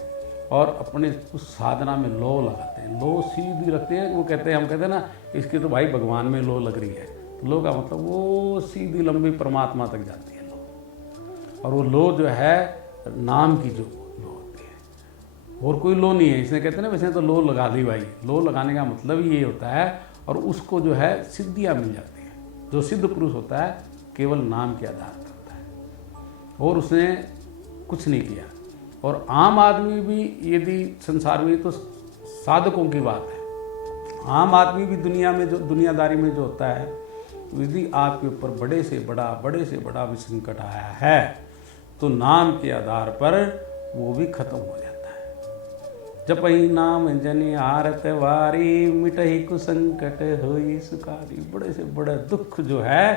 और अपने उस साधना में लो लगाते हैं, लो सीधी रखते हैं। वो कहते हैं, हम कहते हैं ना, इसकी तो भाई भगवान में लो लग रही है। तो लो का मतलब वो सीधी लंबी परमात्मा तक जाती है लो, और वो लो जो है नाम की जो लो होती है, और कोई लो नहीं है। इसने कहते हैं ना, वैसे तो लो लगा दी भाई। लो लगाने का मतलब ये होता है, और उसको जो है सिद्धियाँ मिल जाती हैं। जो सिद्ध पुरुष होता है केवल नाम के आधार पर होता है, और उसने कुछ नहीं किया। और आम आदमी भी यदि संसार में, तो साधकों की बात है, आम आदमी भी दुनिया में जो दुनियादारी में जो होता है, यदि आपके ऊपर बड़े से बड़ा भी संकट आया है, तो नाम के आधार पर वो भी खत्म हो जाता है। जब ही नाम जनि आरत वारी मिटहि कुसंकट होई सुखारी। बड़े से बड़े दुख जो है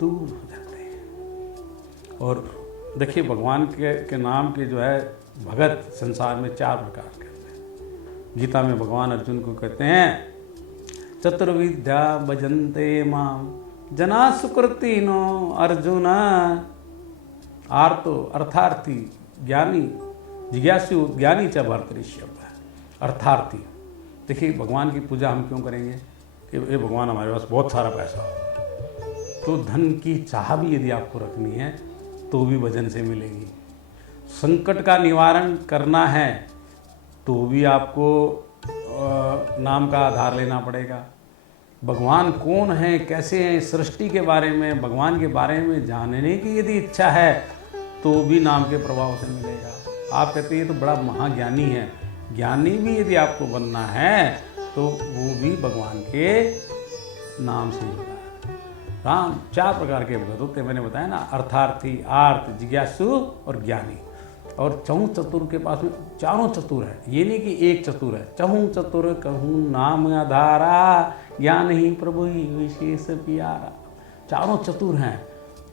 दूर हो जाते हैं। और देखिए, भगवान के नाम के जो है भगत संसार में 4 प्रकार के हैं। गीता में भगवान अर्जुन को कहते हैं, चतुर्विद्या भजन्ते माम जना सुकृतिनो अर्जुन आर्तो अर्थार्थी ज्ञानी जिज्ञासु ज्ञानी च भर्तृष्य। अर्थार्थी, देखिए भगवान की पूजा हम क्यों करेंगे कि ये भगवान हमारे पास बहुत सारा पैसा हो। तो धन की चाह भी यदि आपको रखनी है तो भी भजन से मिलेगी। संकट का निवारण करना है तो भी आपको नाम का आधार लेना पड़ेगा। भगवान कौन है, कैसे हैं, सृष्टि के बारे में, भगवान के बारे में जानने की यदि इच्छा है तो भी नाम के प्रभाव से मिलेगा। आप कहते हैं ये तो बड़ा महाज्ञानी है, ज्ञानी भी यदि आपको बनना है तो वो भी भगवान के नाम से होगा। राम 4 प्रकार के भगत होते हैं, मैंने बताया ना, अर्थार्थी, आर्त, जिज्ञासु और ज्ञानी। और चहु चतुर के पास में चारों चतुर है, ये नहीं कि एक चतुर है। चहु चतुर कहूँ नाम आधारा, ज्ञान ही प्रभु ही विशेष प्यारा। चारों चतुर हैं,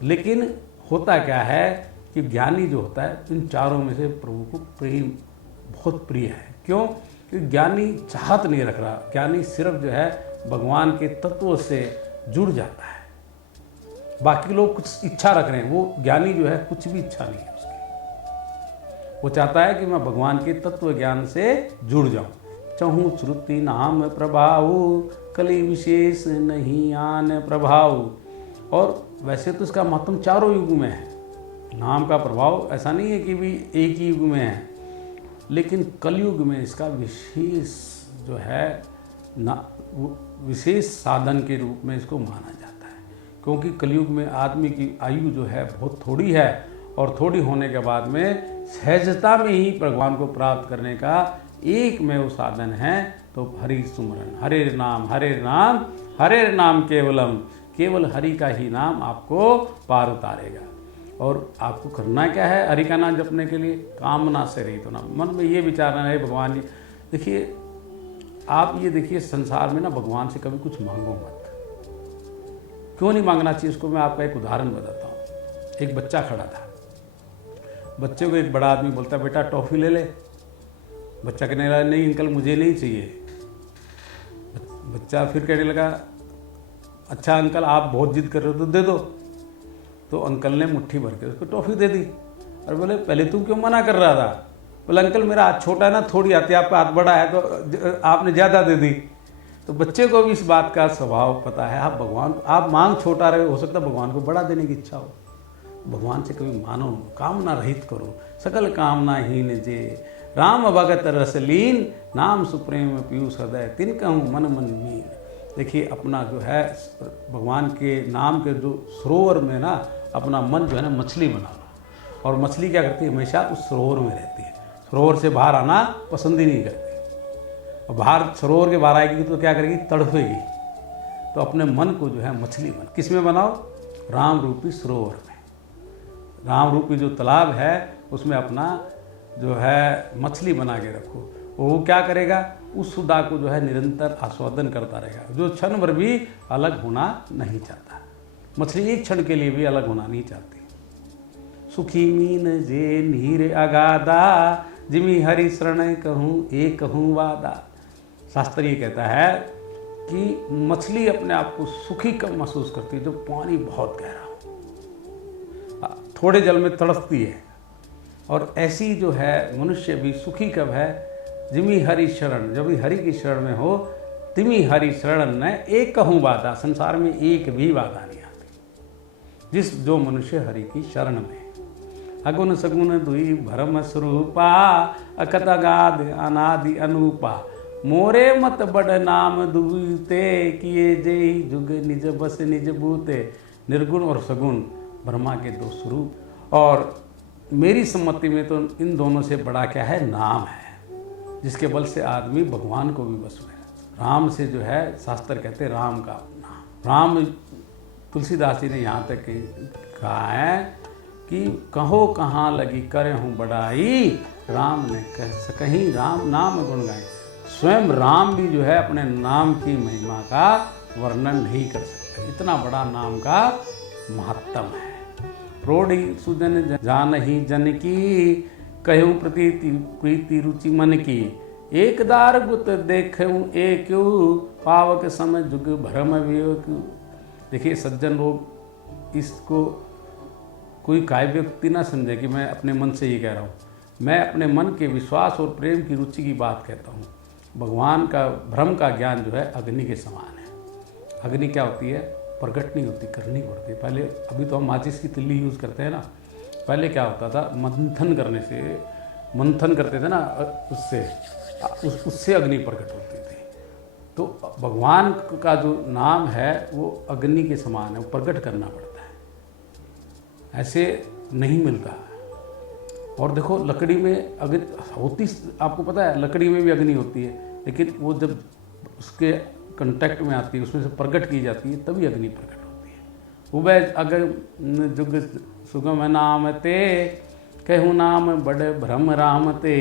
लेकिन होता क्या है कि ज्ञानी जो होता है इन चारों में से प्रभु को प्रेम बहुत प्रिय है। क्यों? क्योंकि ज्ञानी चाहत नहीं रख रहा, ज्ञानी सिर्फ जो है भगवान के तत्वों से जुड़ जाता है। बाकी लोग कुछ इच्छा रख रहे हैं, वो ज्ञानी जो है कुछ भी इच्छा नहीं है उसकी। वो चाहता है कि मैं भगवान के तत्व ज्ञान से जुड़ जाऊं। चहु श्रुति नाम प्रभाव कली विशेष नहीं आन प्रभाव। और वैसे तो इसका महत्व चारों युग में है। नाम का प्रभाव ऐसा नहीं है कि भी एक ही युग में है, लेकिन कलयुग में इसका विशेष जो है विशेष साधन के रूप में इसको माना जाता है। क्योंकि कलयुग में आदमी की आयु जो है बहुत थोड़ी है, और थोड़ी होने के बाद में सहजता में ही भगवान को प्राप्त करने का एक में वो साधन है, तो हरि सुमरन, हरे नाम हरे नाम केवलम। केवल हरि का ही नाम आपको पार उतारेगा। और आपको करना क्या है हरि का नाम जपने के लिए? कामना से रहित होना। मन में ये विचार ना रहे भगवान जी, देखिए आप ये देखिए संसार में ना भगवान से कभी कुछ मांगो मत। क्यों नहीं मांगना चाहिए उसको मैं आपका एक उदाहरण बताता हूँ। एक बच्चा खड़ा था, बच्चे को एक बड़ा आदमी बोलता है बेटा टॉफ़ी ले ले। बच्चा कहने लगा नहीं अंकल मुझे नहीं चाहिए। बच्चा फिर कहने लगा अच्छा अंकल आप बहुत जिद कर रहे हो तो दे दो। तो अंकल ने मुट्ठी भर के उसको टॉफ़ी दे दी। और बोले पहले तू क्यों मना कर रहा था? बोले अंकल मेरा हाथ छोटा है ना, थोड़ी आती है, आपका हाथ बड़ा है तो आपने ज़्यादा दे दी। तो बच्चे को भी इस बात का स्वभाव पता है। आप भगवान आप मांग छोटा रहे, हो सकता है भगवान को बड़ा देने की इच्छा हो। भगवान से कभी मानो, कामना रहित करो। सकल कामना हीन जे राम भगत रसलीन, नाम सुप्रेम पीयूष हृदय तिन कहूँ मन मन मीन। देखिए अपना जो है भगवान के नाम के जो सरोवर में ना अपना मन जो है ना मछली बना लो। और मछली क्या करती है, हमेशा उस सरोवर में रहती है, सरोवर से बाहर आना पसंद ही नहीं करती। और बाहर सरोवर के बाहर आएगी तो क्या करेगी, तड़फेगी। तो अपने मन को जो है मछली बना, किस में बनाओ, राम रूपी सरोवर में। राम रूपी जो तालाब है उसमें अपना जो है मछली बना के रखो। वो क्या करेगा, उस सुधा को जो है निरंतर आस्वादन करता रहेगा, जो क्षण भर भी अलग होना नहीं चाहता। मछली एक क्षण के लिए भी अलग होना नहीं चाहती। सुखी मीन जे नीर अगाधा, जिमी हरि शरण कहूँ एक कहूँ वादा। शास्त्र ये कहता है कि मछली अपने आप को सुखी कब महसूस करती है, जब पानी बहुत गहरा हो, थोड़े जल में तड़पती है। और ऐसी जो है मनुष्य भी सुखी कब है, जिमी हरि शरण, जब भी हरि की शरण में हो, तिमी हरि शरण न एक कहूँ बाधा। संसार में एक भी बाधा नहीं आती जिस जो मनुष्य हरि की शरण में। अगुण सगुण दुई भरम स्वरूपा, अकत अगाध अनादि अनूपा। मोरे मत बड़ नाम दुबते, किए जय जुग निज बस निज बूते। निर्गुण और सगुण ब्रह्मा के दो स्वरूप, और मेरी सम्मति में तो इन दोनों से बड़ा क्या है, नाम है, जिसके बल से आदमी भगवान को भी बस हुए। राम से जो है शास्त्र कहते हैं राम का नाम। राम तुलसीदास जी ने यहाँ तक कहा है कि कहो कहाँ लगी करे हूँ बड़ाई, राम ने कह कहीं राम नाम गुण गाए। स्वयं राम भी जो है अपने नाम की महिमा का वर्णन नहीं कर सकते, इतना बड़ा नाम का महत्तम है। प्रोढ़ी सुजन जानहि जन की, कहूँ प्रीति रुचि मन की। एक दार गुत देखूँ एक पावक समय जुग भरम वियोग। देखिए सज्जन लोग इसको कोई काय व्यक्ति ना समझे कि मैं अपने मन से ये कह रहा हूँ। मैं अपने मन के विश्वास और प्रेम की रुचि की बात कहता हूँ। भगवान का भ्रम का ज्ञान जो है अग्नि के समान है। अग्नि क्या होती है, प्रकट नहीं होती, करनी पड़ती है। पहले अभी तो हम माचिस की तिल्ली यूज़ करते हैं ना, पहले क्या होता था, मंथन करने से, मंथन करते थे ना, उससे अग्नि प्रकट होती थी। तो भगवान का जो नाम है वो अग्नि के समान है, वो प्रकट करना पड़ता है, ऐसे नहीं मिलता। और देखो लकड़ी में अग्नि होती, आपको पता है लकड़ी में भी अग्नि होती है, लेकिन वो जब उसके कांटेक्ट में आती है, उसमें से प्रकट की जाती है, तभी अग्नि प्रकट होती है। उबय अगर जुग सुगम नाम ते, कहूँ नाम बड़े भ्रम राम ते।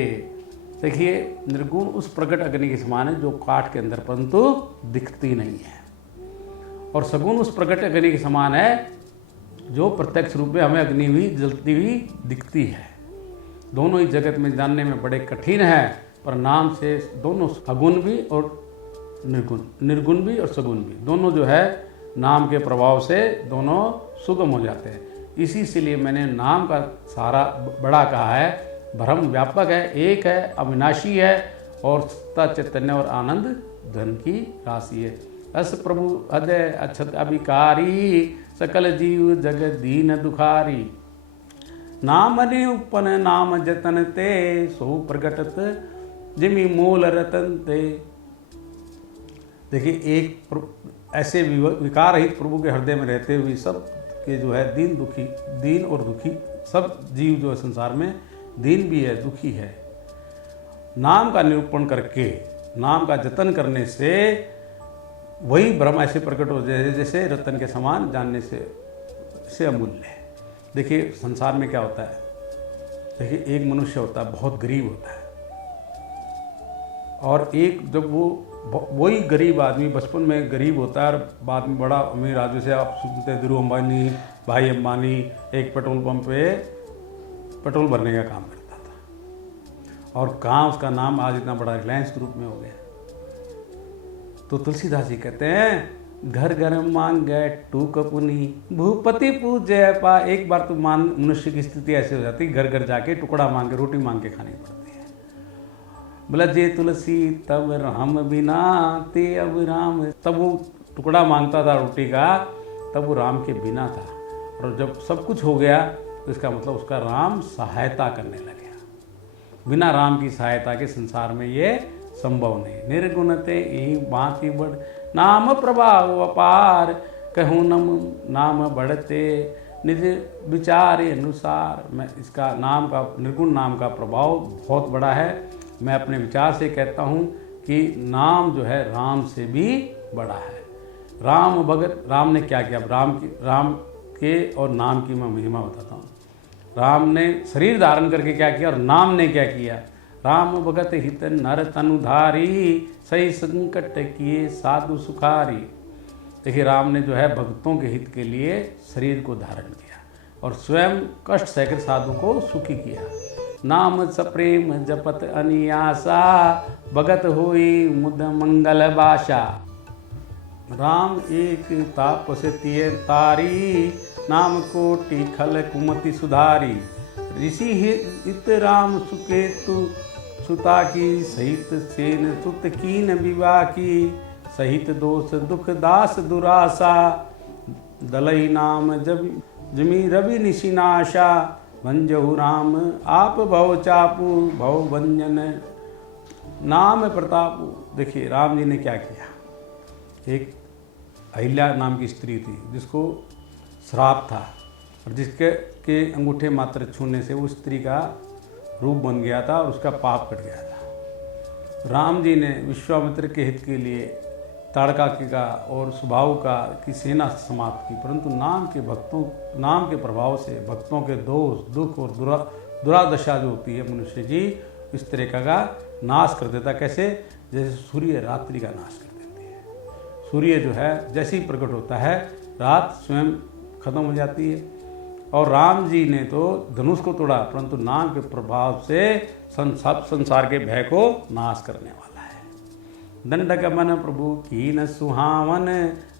देखिए निर्गुण उस प्रकट अग्नि के समान है जो काठ के अंदर परंतु दिखती नहीं है, और सगुण उस प्रकट अग्नि के समान है जो प्रत्यक्ष रूप में हमें अग्नि भी जलती हुई दिखती है। दोनों ही जगत में जानने में बड़े कठिन है, पर नाम से दोनों सगुण भी और निर्गुण, निर्गुण भी और सगुण भी, दोनों जो है नाम के प्रभाव से दोनों सुगम हो जाते हैं। इसी से लिए मैंने नाम का सारा बड़ा कहा है। भ्रम व्यापक है, एक है, अविनाशी है, और सत्ता चैतन्य और आनंद धन की राशि है। अस प्रभु अदय अक्षत अभिकारी, सकल जीव जगत दीन दुखारी। नाम निरूपन नाम जतन ते, सो प्रगटत जिमि मूल रतन ते। देखिए एक ऐसे विकार रहित प्रभु के हृदय में रहते हुए सब के जो है दीन और दुखी सब जीव जो है संसार में दीन भी है, दुखी है। नाम का निरूपण करके, नाम का जतन करने से वही ब्रह्म ऐसे प्रकट हो जाए जैसे रतन के समान, जानने से अमूल्य है। देखिए संसार में क्या होता है, देखिए एक मनुष्य होता है बहुत गरीब होता है, और एक जब वही गरीब आदमी बचपन में गरीब होता है और बाद में बड़ा अमीर आदमी से आप सुनते हैं, धीरू अंबानी, भाई अंबानी एक पेट्रोल पंप पे पेट्रोल भरने का काम करता था, और कहाँ उसका नाम आज इतना बड़ा रिलायंस ग्रुप में हो गया। तो तुलसीदास जी कहते हैं घर घर मांगे टूक पुनी, भूपति पूजे पा। एक बार तो मनुष्य की स्थिति ऐसी हो जाती है, घर घर जाके टुकड़ा मांग के, रोटी मांग के खानी पड़ती है। बोला जे तुलसी तब राम बिना ते अब राम। तब वो टुकड़ा मांगता था रोटी का, तब वो राम के बिना था, और जब सब कुछ हो गया तो इसका मतलब उसका राम सहायता करने लगे। बिना राम की सहायता के संसार में ये संभव नहीं। निर्गुण ते ही बाँति बढ़, नाम प्रभाव अपार, कहूँ नाम बढ़ते निज विचारे अनुसार। मैं इसका नाम का, निर्गुण नाम का प्रभाव बहुत बड़ा है। मैं अपने विचार से कहता हूँ कि नाम जो है राम से भी बड़ा है। राम भगत, राम ने क्या किया? राम के और नाम की मैं महिमा बताता हूँ। राम ने शरीर धारण करके क्या किया और नाम ने क्या किया? राम भगत हित नर तनुधारी, सही संकट किए साधु सुखारी। देखिए, राम ने जो है भक्तों के हित के लिए शरीर को धारण किया और स्वयं कष्ट सहकर साधु को सुखी किया। नाम सप्रेम जपत अनियासा, भगत होई मुद मंगल बाशा। राम एक तापस तिय तारी, नाम कोटि खल कुमति सुधारी। ऋषि हित राम सुकेतु, सुता की सहित सेन सुत कीन विवाह की। सहित दोष दुख दास दुरासा, दलई नाम जमी रवि निशिनाशा। भंजहु राम आप भव चापू, भव भंजन नाम प्रतापू। देखिए, राम जी ने क्या किया? एक अहिल्या नाम की स्त्री थी जिसको श्राप था और जिसके अंगूठे मात्र छूने से वो स्त्री का रूप बन गया था और उसका पाप कट गया था। राम जी ने विश्वामित्र के हित के लिए ताड़का का और सुबाहु का की सेना समाप्त की, परंतु नाम के प्रभाव से भक्तों के दोष दुख और दुरादशा जो होती है मनुष्य की, इस तरह का नाश कर देता। कैसे? जैसे सूर्य रात्रि का नाश कर देती है। सूर्य जो है जैसे ही प्रकट होता है, रात स्वयं खत्म हो जाती है। और राम जी ने तो धनुष को तोड़ा, परंतु नाम के प्रभाव से सब संसार के भय को नाश करने वाला है। दंडक मन प्रभु कीन सुहावन,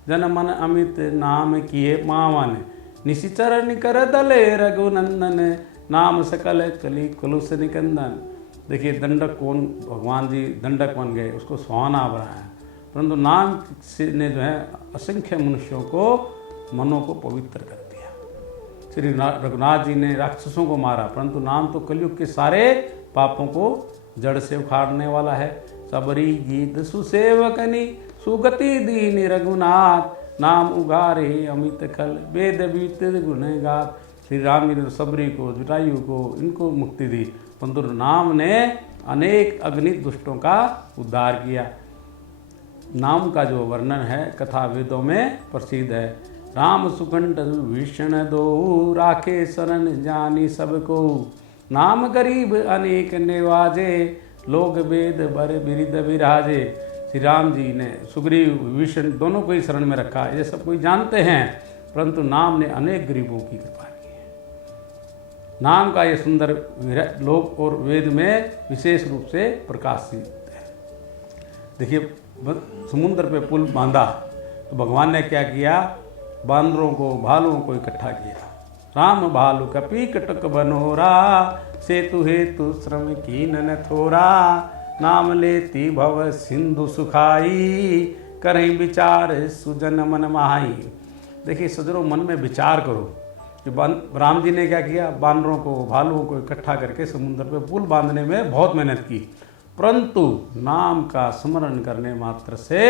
जन मन अमित नाम किए पावन। निशिचर निकर दले रघुनंदन, नाम सकल कली कुलुस निकंदन। देखिए, दंडक कौन? भगवान जी दंडक बन गए, उसको सुहाना बनाया, परंतु नाम से ने जो है असंख्य मनुष्यों को मनों को पवित्र कर दिया। श्री रघुनाथ जी ने राक्षसों को मारा, परंतु नाम तो कलयुग के सारे पापों को जड़ से उखाड़ने वाला है। सबरी गीत सुसेवकनी, सुगति दीन रघुनाथ। नाम उगारे अमित खल, वेद बीत गुण गात। श्री राम जी ने तो सबरी को, जटायु को, इनको मुक्ति दी, परंतु नाम ने अनेक अगणित दुष्टों का उद्धार किया। नाम का जो वर्णन है कथा वेदों में प्रसिद्ध है। राम सुकंठ भीषण दो, राखे शरण जानी सबको। नाम गरीब अनेक निवाजे, लोग वेद बर बिरिद विराजे। श्री राम जी ने सुग्रीव विभीषण दोनों को ही शरण में रखा, ये सब कोई जानते हैं, परंतु नाम ने अनेक गरीबों की कृपा की है। नाम का ये सुंदर लोक और वेद में विशेष रूप से प्रकाशित है। देखिए, समुद्र पे पुल बांधा तो भगवान ने क्या किया? बांदरों को, भालुओं को इकट्ठा किया। राम भालू कपी कटक बनोरा, सेतु हेतु श्रम कीन न थोरा। नाम लेती भव सिंधु सुखाई, करें विचार सुजन मन माही। देखिए, सजरों मन में विचार करो कि राम जी ने क्या किया? बानरों को, भालुओं को इकट्ठा करके समुद्र पे पुल बांधने में बहुत मेहनत की, परंतु नाम का स्मरण करने मात्र से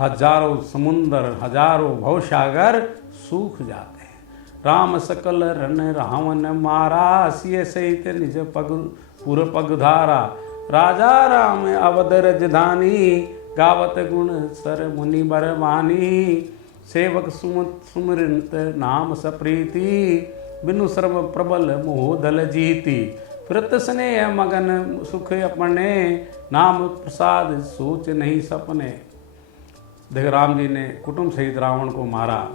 हजारों समुद्र, हजारों भवसागर सूख जाते हैं। राम सकल रन रावण मारा, सिय सहित निज पुर पग धारा। राजा राम अवध रजधानी, गावत गुण सर मुनि बर मानी। सेवक सुमृत नाम सप्रीति, बिनु सर्व प्रबल मोह दल जीती। फिरत स्नेह मगन सुख अपने, नाम प्रसाद सोच नहीं सपने। देख, राम जी ने कुटुंब सहित रावण को मारा,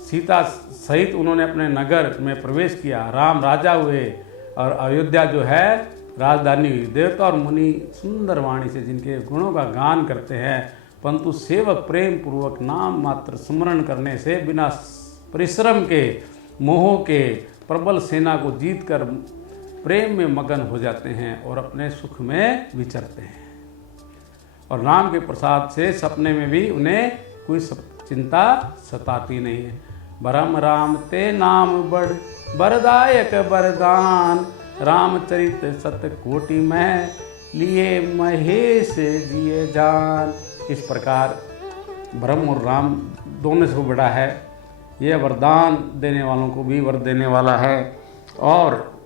सीता सहित उन्होंने अपने नगर में प्रवेश किया, राम राजा हुए और अयोध्या जो है राजधानी हुई। देवता और मुनि सुंदर वाणी से जिनके गुणों का गान करते हैं, परंतु सेवक प्रेम पूर्वक नाम मात्र स्मरण करने से बिना परिश्रम के, मोह के प्रबल सेना को जीतकर प्रेम में मगन हो जाते हैं और अपने सुख में विचरते हैं। और नाम के प्रसाद से सपने में भी उन्हें कोई चिंता सताती नहीं है। बरम राम ते नाम बरदायक बरदान, रामचरित सत कोटि में लिए महेश जिए जान। इस प्रकार ब्रह्म और राम दोनों से बड़ा है। यह वरदान देने वालों को भी वर देने वाला है। और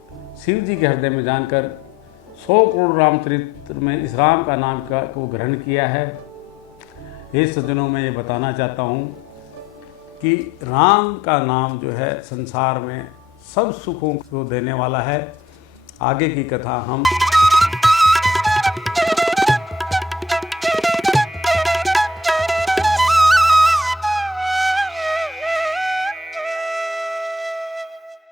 शिव जी के हृदय में जानकर 100 करोड़ रामचरित्र में इस राम का नाम को ग्रहण किया है। हे सज्जनों, मैं ये बताना चाहता हूँ कि राम का नाम जो है संसार में सब सुखों को देने वाला है। आगे की कथा हम